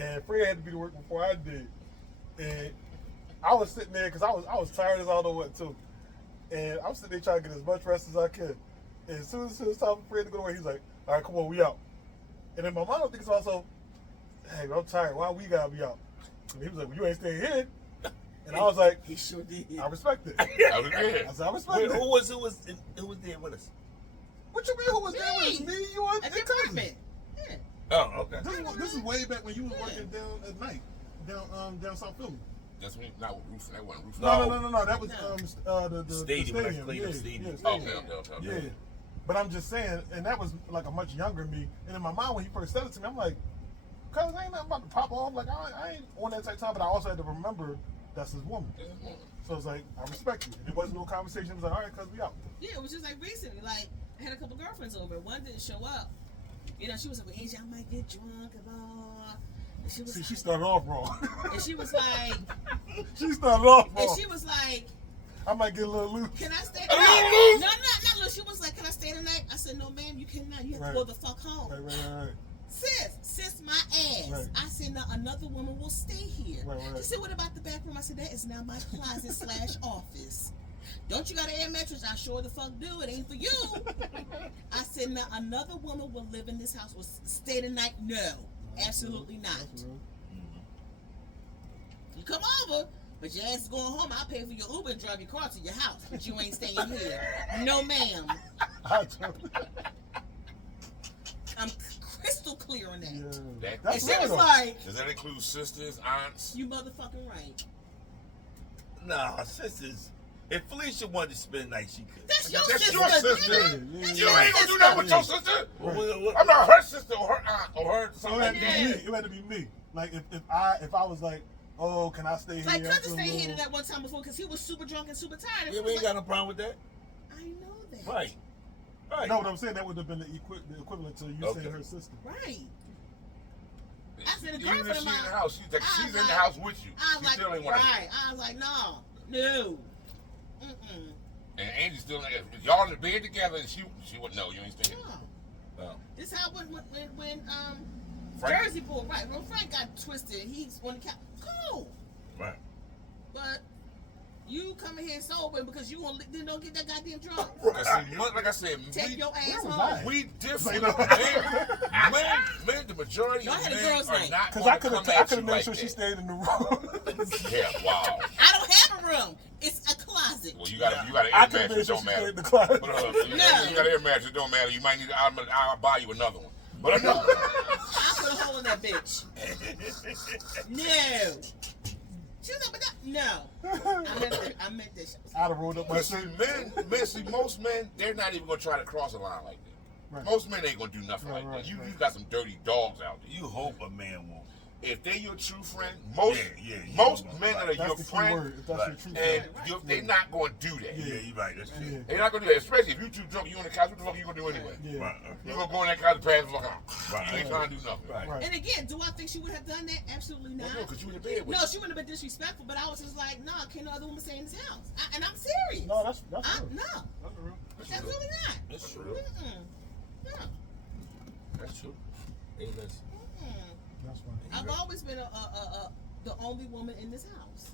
and Fred had to be to work before I did. And I was sitting there because I was tired as I don't know what too. And I'm sitting there trying to get as much rest as I could. And as soon as it was time for Fred to go away, he's like, "All right, come on, we out." And then my mom thinks also, "Hey, I'm tired. Why we gotta be out?" And he was like, "Well, you ain't staying here." And I was like, He sure did. "I respect it." I was there. I said, "I respect Wait, it." who was there with us? What you mean? Who was there with us? Me, you, and At the cousin. apartment. Yeah. Oh, okay. This is way back when you was working down at night, down South Philly. That's when not with roof. That wasn't roof. No. That was No. the Stadium, The like stadium. Cleveland Yeah, Stadium. yeah, Okay. Yeah. But I'm just saying, and that was like a much younger me. And in my mind, when he first said it to me, I'm like, "Cause I ain't nothing about to pop off. Like I ain't on that type of time." But I also had to remember that's his woman. So it's like I respect you. There wasn't no conversation. It was like, "All right, cause we out." Yeah, it was just like recently. Like I had a couple girlfriends over. One didn't show up. You know, she was like, well, Asia, I might get drunk and all. And she was See, she started off wrong. and she was like, She started off wrong. and she was like, I might get a little loose. can I stay? A little loose? No, not loose. She was like, can I stay tonight? I said, no, ma'am, you cannot. You have Right. to go the fuck home. Right. Sis my ass. Right. I said, no, another woman will stay here. Right. She said, what about the back room? I said, that is now my closet / office. Don't you got an air mattress? I sure the fuck do. It ain't for you. I said, now another woman will live in this house, will stay the night? No, absolutely not. You come over, but your ass is going home. I'll pay for your Uber and drive your car to your house, but you ain't staying here. No, ma'am. I'm crystal clear on that. Yeah. That- And That's she real was though. like, Does that include sisters, aunts? you motherfucking right. Nah, sisters. If Felicia wanted to spend the night, she could. That's your That's sister. your sister. nigga. Yeah. That's You your ain't gonna do sister. that with your sister. What- I'm not her sister or her aunt or her So something it had like to be that. me. It had to be me. Like if I was like, oh, can I stay here? Like, for cousin a stayed here little- that one time before because he was super drunk and super tired. And Yeah, he we was ain't got no problem with that. like, I know that. Right. No, what I'm saying, that would have been the equivalent to you Okay. saying her sister. Right. I said, a Even girlfriend if of she's in mine. the house, she's in the like- house with you. I She was like, still ain't want to. right. I was like, no. No. Mm-mm. And Angie still ain't. Y'all in the bed together, and she wouldn't know you ain't staying. No. Oh. This how when Frank- Jersey Boy, right, when Frank got twisted, he's on the couch. Cool. Right. But you coming here sober because you then don't get that goddamn drunk. Because see, like I said, Take your ass where was home. I? we different. Like, Men, the majority Y'all of had a men girls' are night. not Because going I to could come have at you made like sure she that. stayed in the room. Yeah, wow. I don't have a room. It's a closet. Well, you got an I air could have mattress, made sure don't she matter. stayed in the closet. But, you got an air mattress, don't matter. You might need. I'll buy you another one. But no. I put a hole in that bitch. No. She was like, but that, no. I meant this. I'd have rolled up my But see, shirt. most men, they're not even gonna try to cross a line like that. Right. Most men ain't gonna do nothing Right, like right, that. You right. got some dirty dogs out there. You hope a man won't. if they your true friend, most men that are That's your the key friend, word. If that's your true and friend. they're not going to do that. Yeah, you're right. That's true. Yeah. They're not going to do that, especially if you too drunk, you on the couch. What the fuck are you going to do anyway? Yeah. Right. You going to go in that couch and pass the fuck out. Right. You ain't trying to do nothing. Right. Right. And again, do I think she would have done that? Absolutely not. No, because you in the bed with No, she wouldn't have been disrespectful, but I was just like, nah, can't no other woman stay in this house. And I'm serious. No, that's No, real. that's That's real. really not. That's true. Mm-mm. No. That's true. Hey, listen. Mm-mm. That's fine. I've always been the only woman in this house.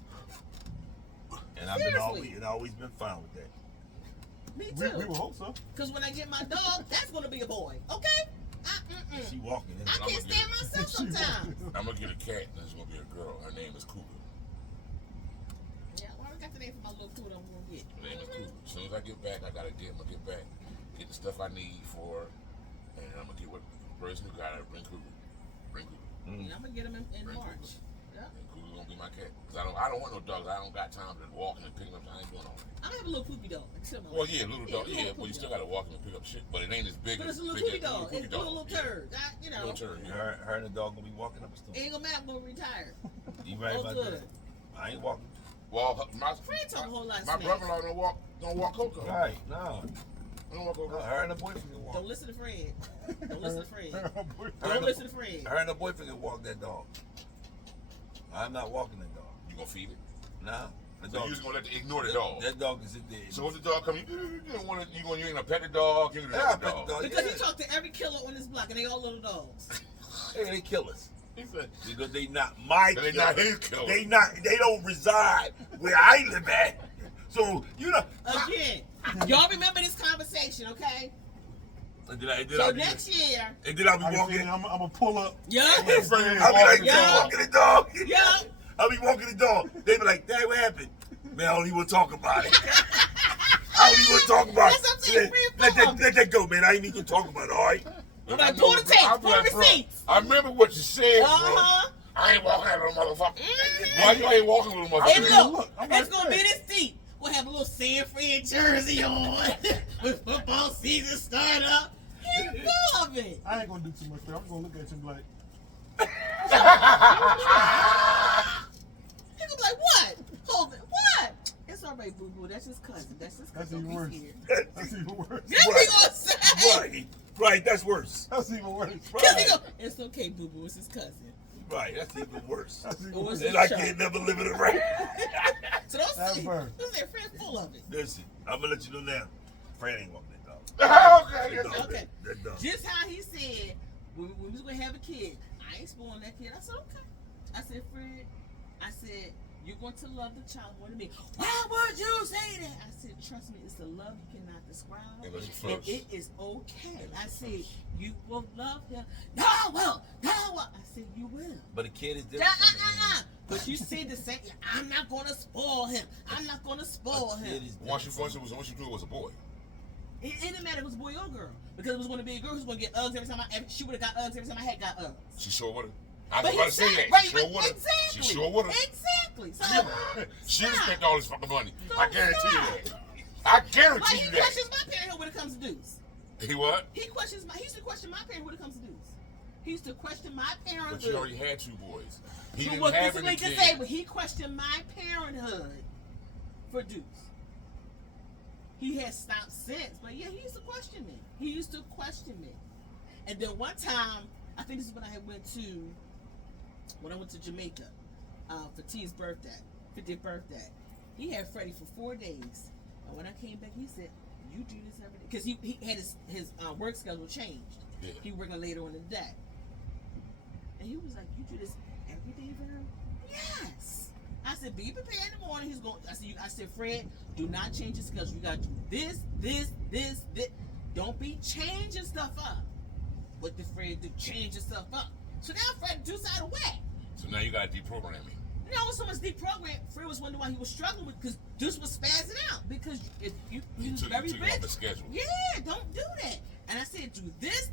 And I've always been fine with that. Me We too. will hope so. Because when I get my dog, that's going to be a boy. Okay? She walking in. I can't stand myself sometimes. I'm going to get a cat, and it's going to be a girl. Her name is Cougar. Yeah, well, I got the name for my little food I'm going to get. Her name is Cougar. As soon as I get back, I'm going to get back, get the stuff I need for her, and I'm going to get what the person who got her, bring Cougar. Bring Cougar. And I'm going to get him in Bring March. Yeah. And Cougar's going to be my cat. Because I don't want no dogs. I don't got time to walk and pick them up. I ain't doing all that. I have a little poopy dog. Well, yeah, little dog. Yeah, but you still got to walk him and pick up shit. But it ain't as big But as it's a little big poopy dog. Cookie It's a little turd. You know. Little turd, yeah. Her and the dog gonna be walking up a storm. Ain't gonna matter, I'm gonna retire. You right about good. that? I ain't walking. Well, my Fred talk a whole lot of my smack. brother-in-law don't walk Coco. Right? No. I don't walk Coco. Her and the boyfriend can walk. Don't listen to Fred. Don't listen to Fred. Her Don't and the- listen to Fred. Her and the boyfriend can walk that dog. I'm not walking that dog. You gonna feed it? Nah. The So dog. you just gonna ignore the dog? That dog can sit there. So when the dog come, you ain't gonna pet the dog. You ain't Yeah, gonna I pet the pet dog. the dog. Because Yeah. he talked to every killer on this block, and they all little dogs. Hey, they killers. He said, Because they not my They killers. not his killers. They don't reside where I live at. So you know. Again, y'all remember this conversation, okay? And then So I'll be, next year, and then I'll be I'm walking. gonna pull up. yeah, I'll be like, Yeah. walking the dog. yeah. I'll be walking the dog. They be like, Dad, what happened? Man, I don't even want to talk about it. I don't even want to talk about That's what I'm saying, it. Let that go, man. I ain't even going to talk about it, all right? I'm like, pull the tape, I'm pull like, the bro, receipts. I remember what you said, Uh-huh. bro. I ain't walking that little motherfucker. Mhm. Why you ain't walking little And motherfucker? look, I'm it's like gonna be Fred. this deep. We'll have a little San Fran jersey on with football season start up. He love it. I ain't gonna do too much. I'm just gonna look at you and be like, He gonna be like, what? Hold it, what? It's all right, boo boo. That's his cousin. That's his that's cousin. even Don't worse. be scared. That's even worse. That's what he gonna say. Right, that's worse. That's even worse. Cause he go, it's okay, boo boo. It's his cousin. Right, that's even worse. That's even Or worse. is And I can't never live it around. So don't That's say, worse. don't say Fred full of it. Listen, I'm going to let you know now. Fred ain't walking that dog. Okay. That dog, Okay. that dog. Just how he said when we was gonna have a kid, I ain't spoiling that kid. I said, okay. I said, Fred, I said, you're going to love the child more than me. Why would you say that? I said, trust me, it's a love you cannot describe. English And first. it is okay. I said, you will love him. No, well, no, well. I said, you will. But a kid is different. from a man. But you see the same. I'm not gonna spoil him. I'm not gonna spoil A him. kid is Once you different. knew it was a boy. It didn't matter if it was a boy or girl because it was going to be a girl who's going to get Uggs every time she would have got Uggs every time I had got Uggs. She sure would have. I But was about he to say said, that. right, She sure would have. exactly. She sure would have. Exactly. So She stop. spent all this fucking money. So I guarantee you stop. that. I Why guarantee he you that. questions my parenthood when it comes to dudes? He what? He used to question my parenthood when it comes to dudes. He used to question my But you parenthood. already had two boys. He Who didn't was have any physically kids. disabled. He questioned my parenthood for dudes. He has stopped since, but yeah, he used to question me. He used to question me. And then one time, I think this is when I went to Jamaica for T's birthday, 50th birthday. He had Freddie for 4 days. And when I came back, he said, you do this every day. Because he had his work schedule changed. Yeah. He working later on in the day. And he was like, you do this every day, Vern? Yes. I said, be prepared in the morning. He's going. I said, Fred, do not change your schedule. You got to do this. Don't be changing stuff up. What did Fred do? Change yourself up. So now Fred do side of whack. So now you got to deprogram me. You know, so much deprogram. Fred was wondering why he was struggling with because Deuce was spazzing out because if he was very took you off the busy. schedule. Yeah, don't do that. And I said, do this.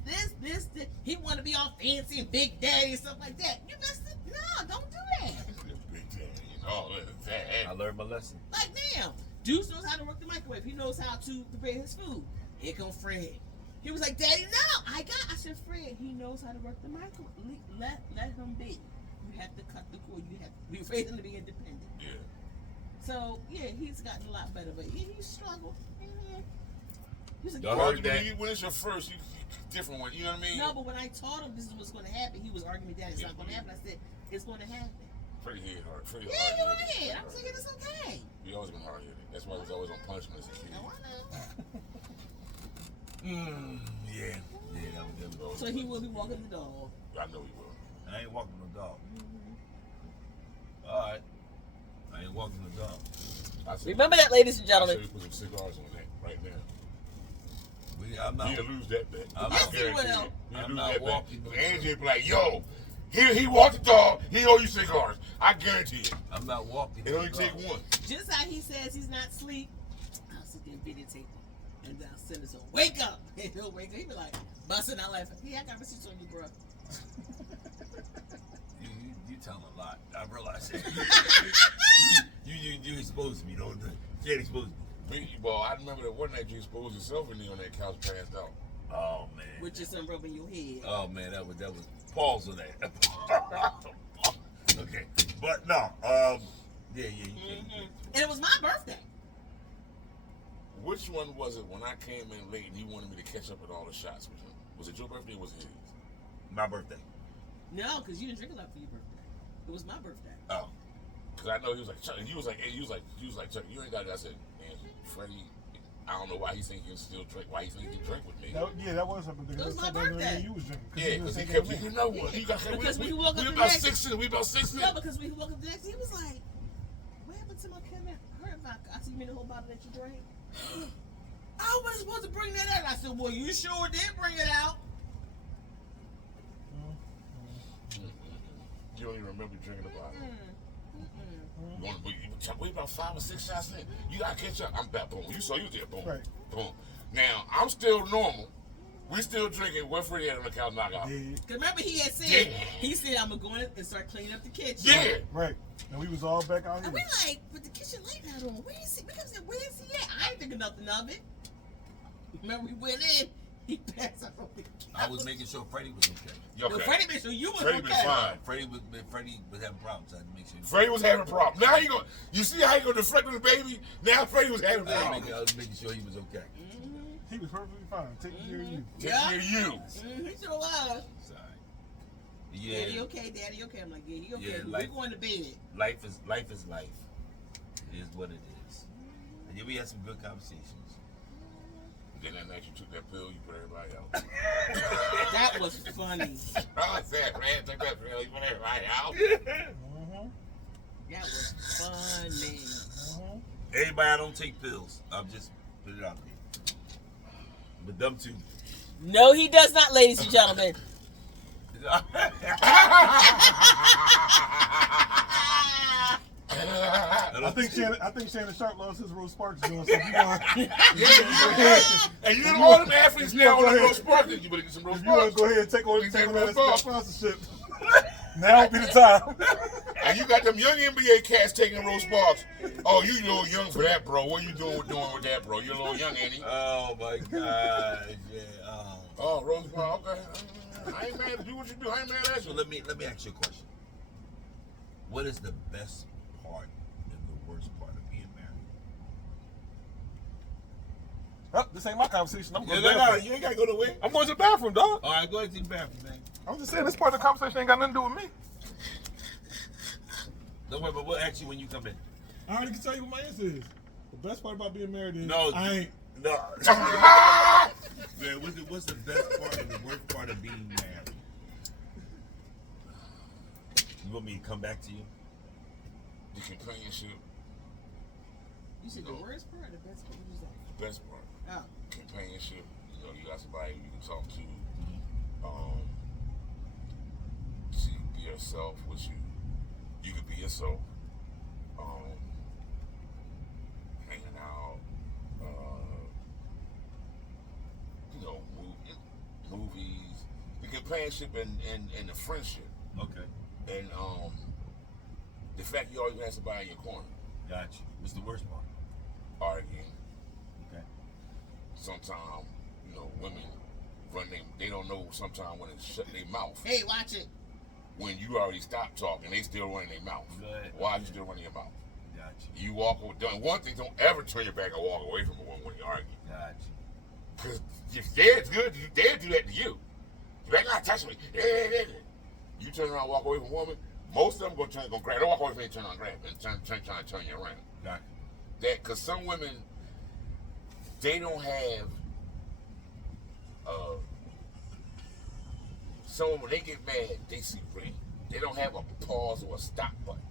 He want to be all fancy and big daddy and stuff like that. You messed it. No, don't do that. Big daddy and all that. I learned my lesson. Like damn, Deuce knows how to work the microwave. He knows how to prepare his food. Here come Fred. He was like, Daddy, no, I said, Fred, he knows how to work the microwave. Let him be. you have to cut the cord. You have to raise him to be independent. Yeah. So yeah, he's gotten a lot better, but he struggled. Mm-hmm. He's a Y'all Well, heard that? when it's your first, you different one. You know what I mean? No, but when I told him this is what's going to happen, he was arguing me down. It's not going to happen. I said it's going to happen. Pretty head hard. Pretty Yeah, hard. you went ahead. I was thinking it's okay. We always been hard headed. That's why I was always on punishment as a kid. No, I Yeah, that know. was So he will be walking the dog. I know he will. I ain't walking the dog. All right. I ain't walking the dog. I said, Remember that, ladies and I gentlemen. said we put some cigars on that right now. I'm not. He'll lose that bet. I'm Yes, not, he will. He'll I'm lose not that walking bet. the Angie be like, yo, he walked the dog. He owe you cigars. I guarantee it. I'm not walking. It only take one. Just how he says he's not asleep, I'll sit there and videotape him. And then I'll send him, wake up. And he'll wake up. He'll be like, busting out laughing. Yeah, I got receipts on you, bro. You telling a lot. I realize that. you exposed me, don't you? You can't expose me. Well, I remember that one night you exposed yourself and on that couch passed out. Oh man. With just some rubbing your head. Oh man, that was pause on that. Okay, but no, yeah, you can't. And it was my birthday. Which one was it when I came in late and he wanted me to catch up with all the shots with him? Was it your birthday or was it his? My birthday. No, because you didn't drink a lot for your birthday. It was my birthday. Oh, Because I know he was like, Chuck, he was like, Chuck, you ain't got it. I said, man, Freddie, I don't know why he think he can still drink. Why he think he can drink with me? That was something. It was my birthday. You was drinking. Yeah, because he kept, you know what? He got Because we we woke up the about next- 6 in. We about 6 in. No, because we woke up the next day, he was like, what happened to my Kevin? Her vodka. I said, you mean the whole bottle that you drank? I wasn't supposed to bring that out. I said, well, you sure did bring it out. You don't even remember drinking the bottle. Mm-mm. You want to we about 5 or 6 shots in. You gotta catch up. I'm back. Boom. You saw you there. Boom. Right. Boom. Now I'm still normal. We still drinking. What Freddie had on the couch knock out. Yeah. Because remember he had said, Yeah. he said, I'm going to go in and start cleaning up the kitchen. Yeah. Right. And we was all back out And here. we like, but the kitchen light not on. Where is he? We said, where is he at? I ain't thinking nothing of it. Remember we went in, he passed out on the couch. I was making sure Freddie was okay. You No, okay. Freddie made sure you was Freddie okay. been fine. Freddie was having problems. I had to make sure. Freddie was having problems. Now he going. You see how he gonna deflect on the baby? Now Freddie was having problems. I was making sure he was okay. He was perfectly fine. Taking care of you. Take care of you. He sure was. Sorry. Daddy Yeah. okay, Daddy okay. I'm like, yeah, he okay. Yeah, We're like- going to bed. Life is life. It is what it is. And yeah, we had some good conversations. Then that night you took that pill, you put everybody out. That was funny. I said, man, take that pill, you put everybody out. Mm-hmm. That was funny. Mm-hmm. Everybody, I don't take pills. I'm just put it out there. But them two. No, he does not, ladies and gentlemen. I think Shannon Sharp lost his Rose Sparks doing something. And you know all them athletes now on the Rose Sparks, you better get some Rose If you want Sparks. to go ahead and take on Take that Rose Sparks. sponsorship, now would be the time. And you got them young NBA cats taking Rose Sparks. Oh, you a little young for that, bro. What you doing with that, bro? You're a little young, ain't he? Oh my God. Yeah. Oh, Rose Sparks, okay. I ain't mad. Do what you do. I ain't mad at So you. let me ask you a question. What is the best part and the worst part of being married? Oh, this ain't my conversation. I'm going to the No, bathroom. you ain't gotta go to win. I'm going to the bathroom, dog. All right, go ahead to the bathroom, man. I'm just saying this part of the conversation ain't got nothing to do with me. Don't worry, but we'll ask you when you come in. I already can tell you what my answer is. The best part about being married is No, I ain't. No. Man, what's the best part and the worst part of being married? You want me to come back to you? The companionship, You said the worst part or the best part? What was that? the best part. Oh. Companionship. You know, you got somebody you can talk to. See, be yourself, which you could be yourself. Hanging out. You know, movies. The companionship and the friendship. Okay. And the fact you always have somebody in your corner. Got you. What's the worst part? Arguing. Okay. Sometimes, you know, women they don't know sometimes when to shut their mouth. Hey, watch it. when you already stopped talking, they still running their mouth. Good. Why are you still running your mouth? Got You walk away. One thing, don't ever turn your back and walk away from a woman when you argue. Got Because if they're good, they'll do that to you. You better not touch me. You turn around and walk away from a woman, most of them gonna grab. Don't walk away from you, turn on grab and trying to turn you around. Got That because some women, they don't have. Some when they get mad, they see red. They don't have a pause or a stop button.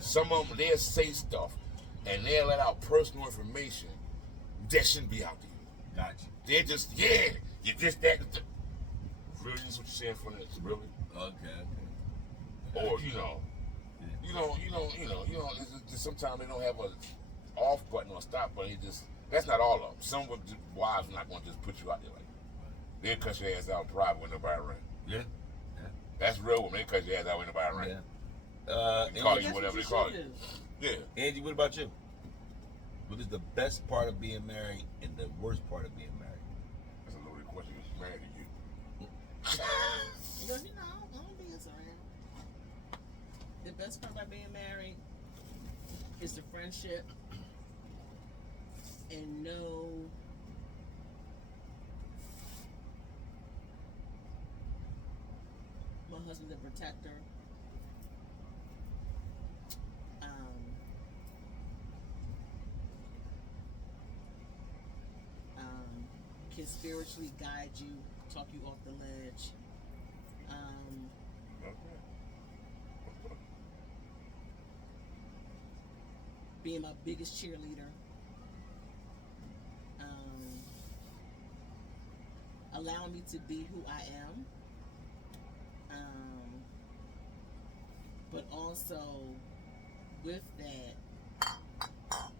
Some of them, they'll say stuff and they'll let out personal information that shouldn't be out there. Got you. They're just, you're just that. Really, this is what you're saying for this? Really? Okay. Or, it's just sometimes they don't have a off button or stop button. That's not all of them. Some wives are not going to just put you out there like that. They'll cut your ass out private when nobody around. Yeah. That's real women. They cut your ass out when nobody around. Yeah. They call Angie, you whatever they call you. Yeah. Angie, what about you? What is the best part of being married and the worst part of being married? That's a loaded question. Who's married to you? Because I don't think it's around. The best part about being married is the friendship and know my husband's a protector. Can spiritually guide you, talk you off the ledge. Being my biggest cheerleader. Allowing me to be who I am. But also with that,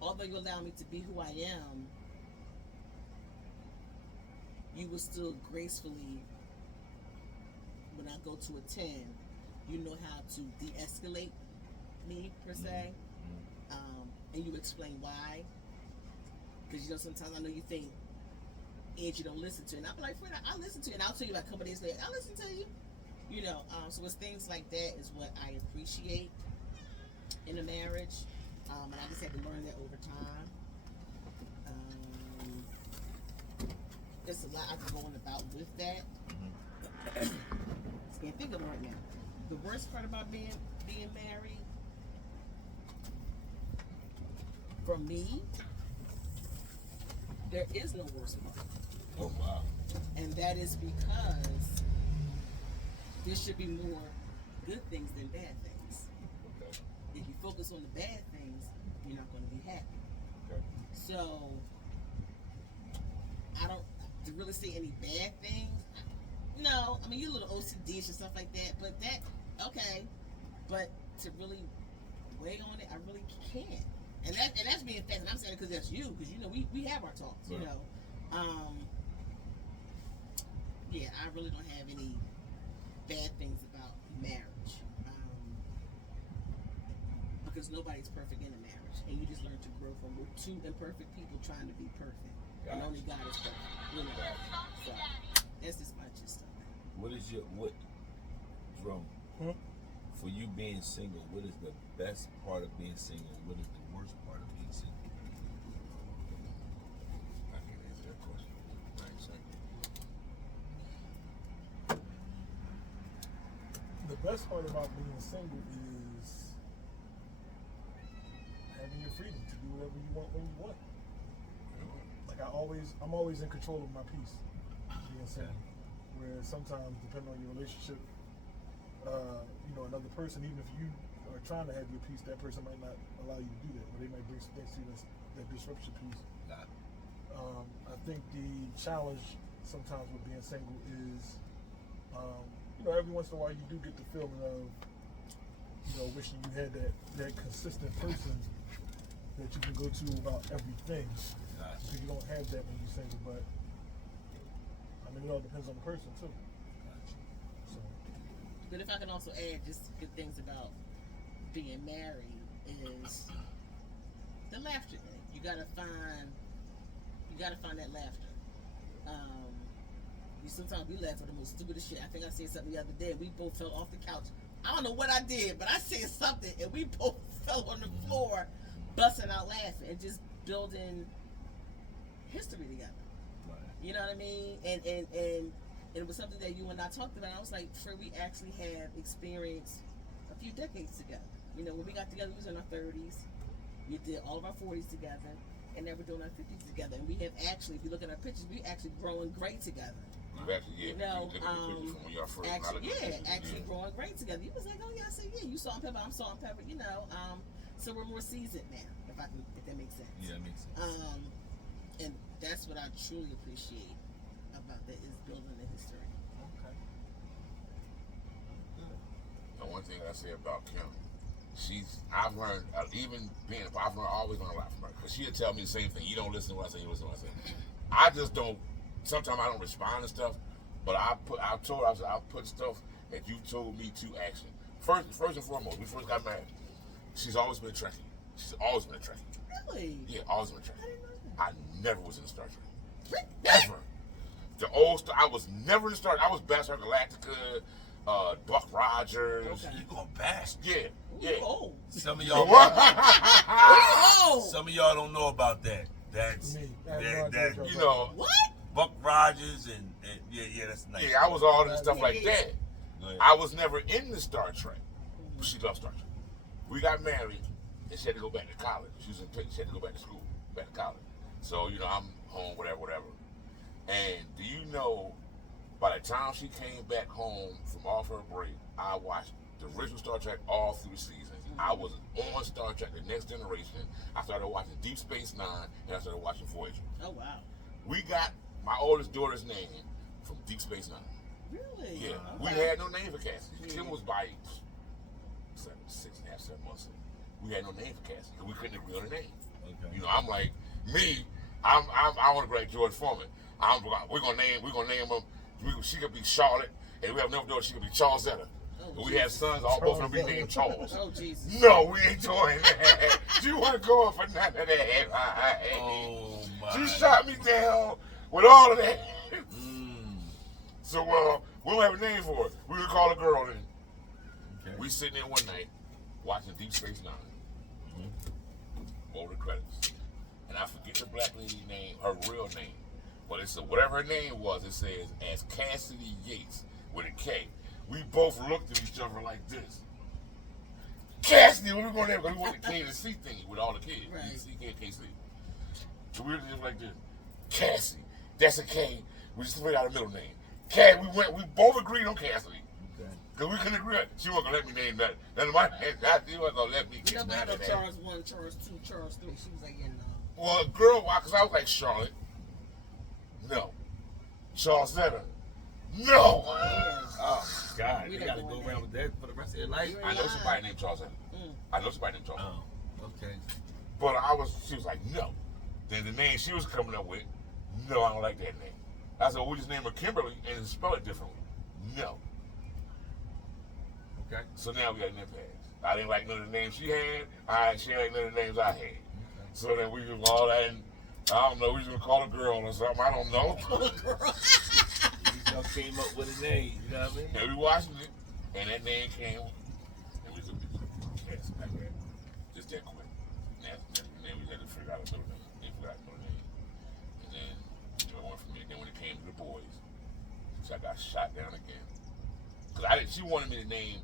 although you allow me to be who I am, you will still gracefully, when I go to a 10, you know how to de-escalate me, per se. And you explain why. Because, sometimes I know you think, Angie don't listen to it. And I'll be like, friend, I listen to it. And I'll tell you about a couple days later, I listen to you. So it's things like that is what I appreciate in a marriage. And I just had to learn that over time. There's a lot I can go on about with that. Just can't think of it right now. The worst part about being married, for me, there is no worst part. Oh, wow. And that is because there should be more good things than bad things. Okay. If you focus on the bad things, you're not going to be happy. Okay. So, I don't to really say any bad things. No, I mean, you're a little OCD-ish and stuff like that, but okay. But to really weigh on it, I really can't. And that's being fair, and I'm saying it because that's you, because we have our talks, Right. Yeah, I really don't have any bad things about marriage. Because nobody's perfect in a marriage, and you just learn to grow from two imperfect people trying to be perfect. And only God is perfect. So that's just my gist of it. Jerome, for you being single, what is the best part of being single? What is the worst part of being single? I can't answer that question. I ain't saying. The best part about being single is having your freedom to do whatever you want when you want. Like I'm always in control of my peace, being single. Whereas sometimes, depending on your relationship, another person, even if you are trying to have your peace, that person might not allow you to do that, or they might bring things to you that disrupts your peace. I think the challenge sometimes with being single is, every once in a while you do get the feeling of, wishing you had that consistent person that you can go to about everything. Because you don't have that when you're single, but it all depends on the person too. So. But if I can also add just good things about being married is the laughter thing. You gotta find that laughter. Sometimes we laugh at the most stupidest shit. I think I said something the other day. We both fell off the couch I don't know what I did, but I said something, and we both fell on the floor, busting out laughing, and just building history together. Right. You know what I mean? And it was something that you and I talked about. I was like, Fred, we actually have experienced a few decades together. You know, when we got together, we was in our 30s. We did all of our 40s together, and now we're doing our 50s together. And we have actually, if you look at our pictures, we actually growing great together. You actually, yeah. You know, you from when y'all first actually growing great together. He was like, oh yeah, I said, yeah, you Salt and Pepper, I'm Salt and Pepper, you know. So we're more seasoned now, if that makes sense. Yeah, it makes sense. And that's what I truly appreciate about that is building the history. Okay. The one thing I say about Kim, I've learned, even being, I've always learned a lot from her. Because she'll tell me the same thing. You don't listen to what I say, you listen to what I say. I just don't, sometimes I don't respond to stuff, but I told her, I'll put stuff that you told me to action. First and foremost, we first got married, she's always been a Trekkie. She's always been a Trekkie. Really? Yeah, always been a I Trekkie. didn't know that. I never was in Star Trek. Ever. The old Star, I was never in Star Trek. I was Battlestar Galactica, Buck Rogers. Okay. You going back? Yeah, Ooh, yeah. you old. Some of y'all, Oh! some of y'all don't know about that. That's Me. I have no idea that what You know, What? Buck Rogers and yeah, that's nice. yeah, I was all this stuff like Yeah. that. Go ahead. I was never into Star Trek. She loved Star Trek. We got married, and she had to go back to college. She was in Pitt. She had to go back to school, back to college. So, you know, I'm home, whatever. And do you know, by the time she came back home from off her break, I watched the original Star Trek all through the seasons. I was on Star Trek, The Next Generation. I started watching Deep Space Nine, and I started watching Voyager. Oh, wow. We got my oldest daughter's name from Deep Space Nine. Really? Yeah, Okay. we had no name for Cassie. Yeah. Kim was by 6.5, 7 months. We had no name for Cassie because we couldn't agree on a name. Okay. You know, I'm like me. I want to be like George Foreman. We're gonna name them. She could be Charlotte, and we have another daughter. She could be Charlesetta. Oh, And we have sons. All both of them be named Charles. Oh, Jesus. No, we ain't doing that. She wasn't going for none of that. Oh my. She shot me down with all of that. Mm. So we don't have a name for it. We would call a girl in. Okay. We sitting there one night watching Deep Space Nine. Over the credits. And I forget the black lady's name, her real name. But it's whatever her name was, it says as Cassidy Yates with a K. We both looked at each other like this. Cassidy, what we going there? Because we went to K to C thing with all the kids. Right. KC. So we were just like this. Cassie, that's a K. We just figured out a middle name. We both agreed on Cassidy. Okay. Because we couldn't agree. She wasn't going to let me name that. None of my she wasn't going to let me You get never had none no of that. Charles 1, Charles 2, Charles 3. She was like, yeah, no. Well, girl, because I was like, Charlotte, no. Charlesetta, no. Oh God, We you don't gotta go go in around with that for the rest of your life. I know somebody named Charlesetta. I know somebody named Charlesetta. Oh, okay. But she was like, no. Then the name she was coming up with, no, I don't like that name. I said, well, we just name her Kimberly and spell it differently. No. Okay. So now we got an impasse. I didn't like none of the names she had. She didn't like none of the names I had. Okay. So then we just all that, and I don't know, we just gonna call a girl or something. I don't know. You just came up with a name. You know what I mean? And we watching it, and that name came, and we said, yes, like that. Just that quick. And then we had to figure out a middle name. Then we got a middle name. And then it went from there. Then when it came to the boys, so I got shot down again. Because she wanted me to name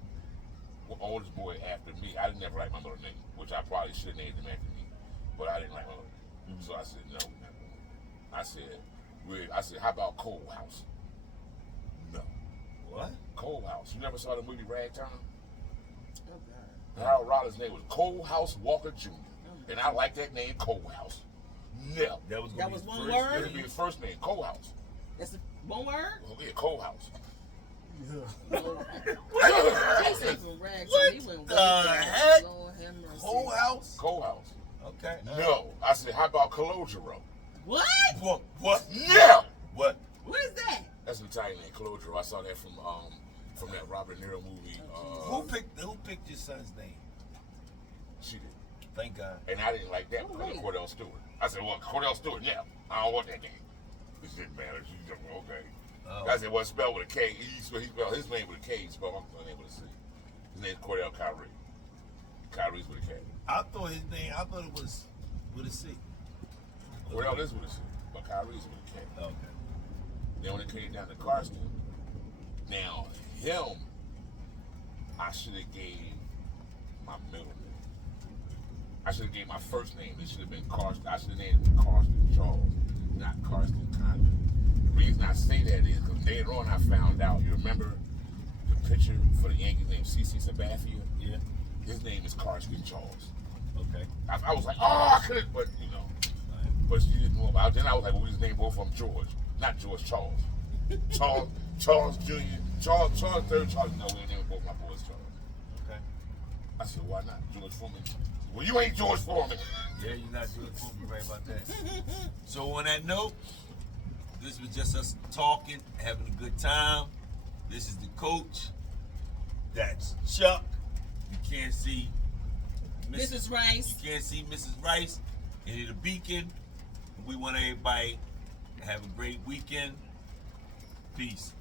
the oldest boy after me. I didn't never like my middle name, which I probably should have named him after me. But I didn't like my middle name. So I said, no, we're not doing it. I said, how about Coal House? No. What? Coal House. You never saw the movie Ragtime? Oh, God. Harold Roller's name was Coal House Walker Jr. And I like that name, Coal House. No. That was, That was one first word? It would be his first name, Coal House. That's the one word? Oh, yeah, Coal House. He said from rags. What He went the way down. heck? Lord have mercy. Whole house? Coal House. Okay. No. I said, how about Calogero? What? What? Yeah. What? What is that? That's an Italian name, Calogero. I saw that from that Robert De Niro movie. Who picked your son's name? She did. Thank God. And I didn't like that Oh, because of wait. Cordell Stewart. I said, well, Cordell Stewart, yeah. I don't want that name. It didn't matter. She just, okay. Oh. I said, well, it's spelled with a K. He spelled his name with a K. He spelled my name with a C. His name's Cordell Kyrie. Kyrie's with a K. I thought it was with a C. Cordell is with a C, but Kyrie's with a K. Okay. Then when it came down to Karsten, now him, I should have gave my middle name. I should have gave my first name. It should have been Karsten. I should have named him Karsten Charles, not Karsten Condon. The reason I say that is because later on I found out. You remember the pitcher for the Yankees named CC Sabathia? Yeah. His name is Karsten Charles. Okay. I was like, oh, I couldn't, but you know. But she didn't know about it. Then I was like, well, we just named both of them George. Not George, Charles. Charles Jr. Charles III, Charles. No, we named both my boys Charles. Okay. I said, why not? George Foreman. Well, you ain't George Foreman. Yeah, you're not doing food. You're right about that. So on that note, this was just us talking, having a good time. This is the coach. That's Chuck. You can't see Mrs. Rice. You can't see Mrs. Rice. And the Beacon. We want everybody to have a great weekend. Peace.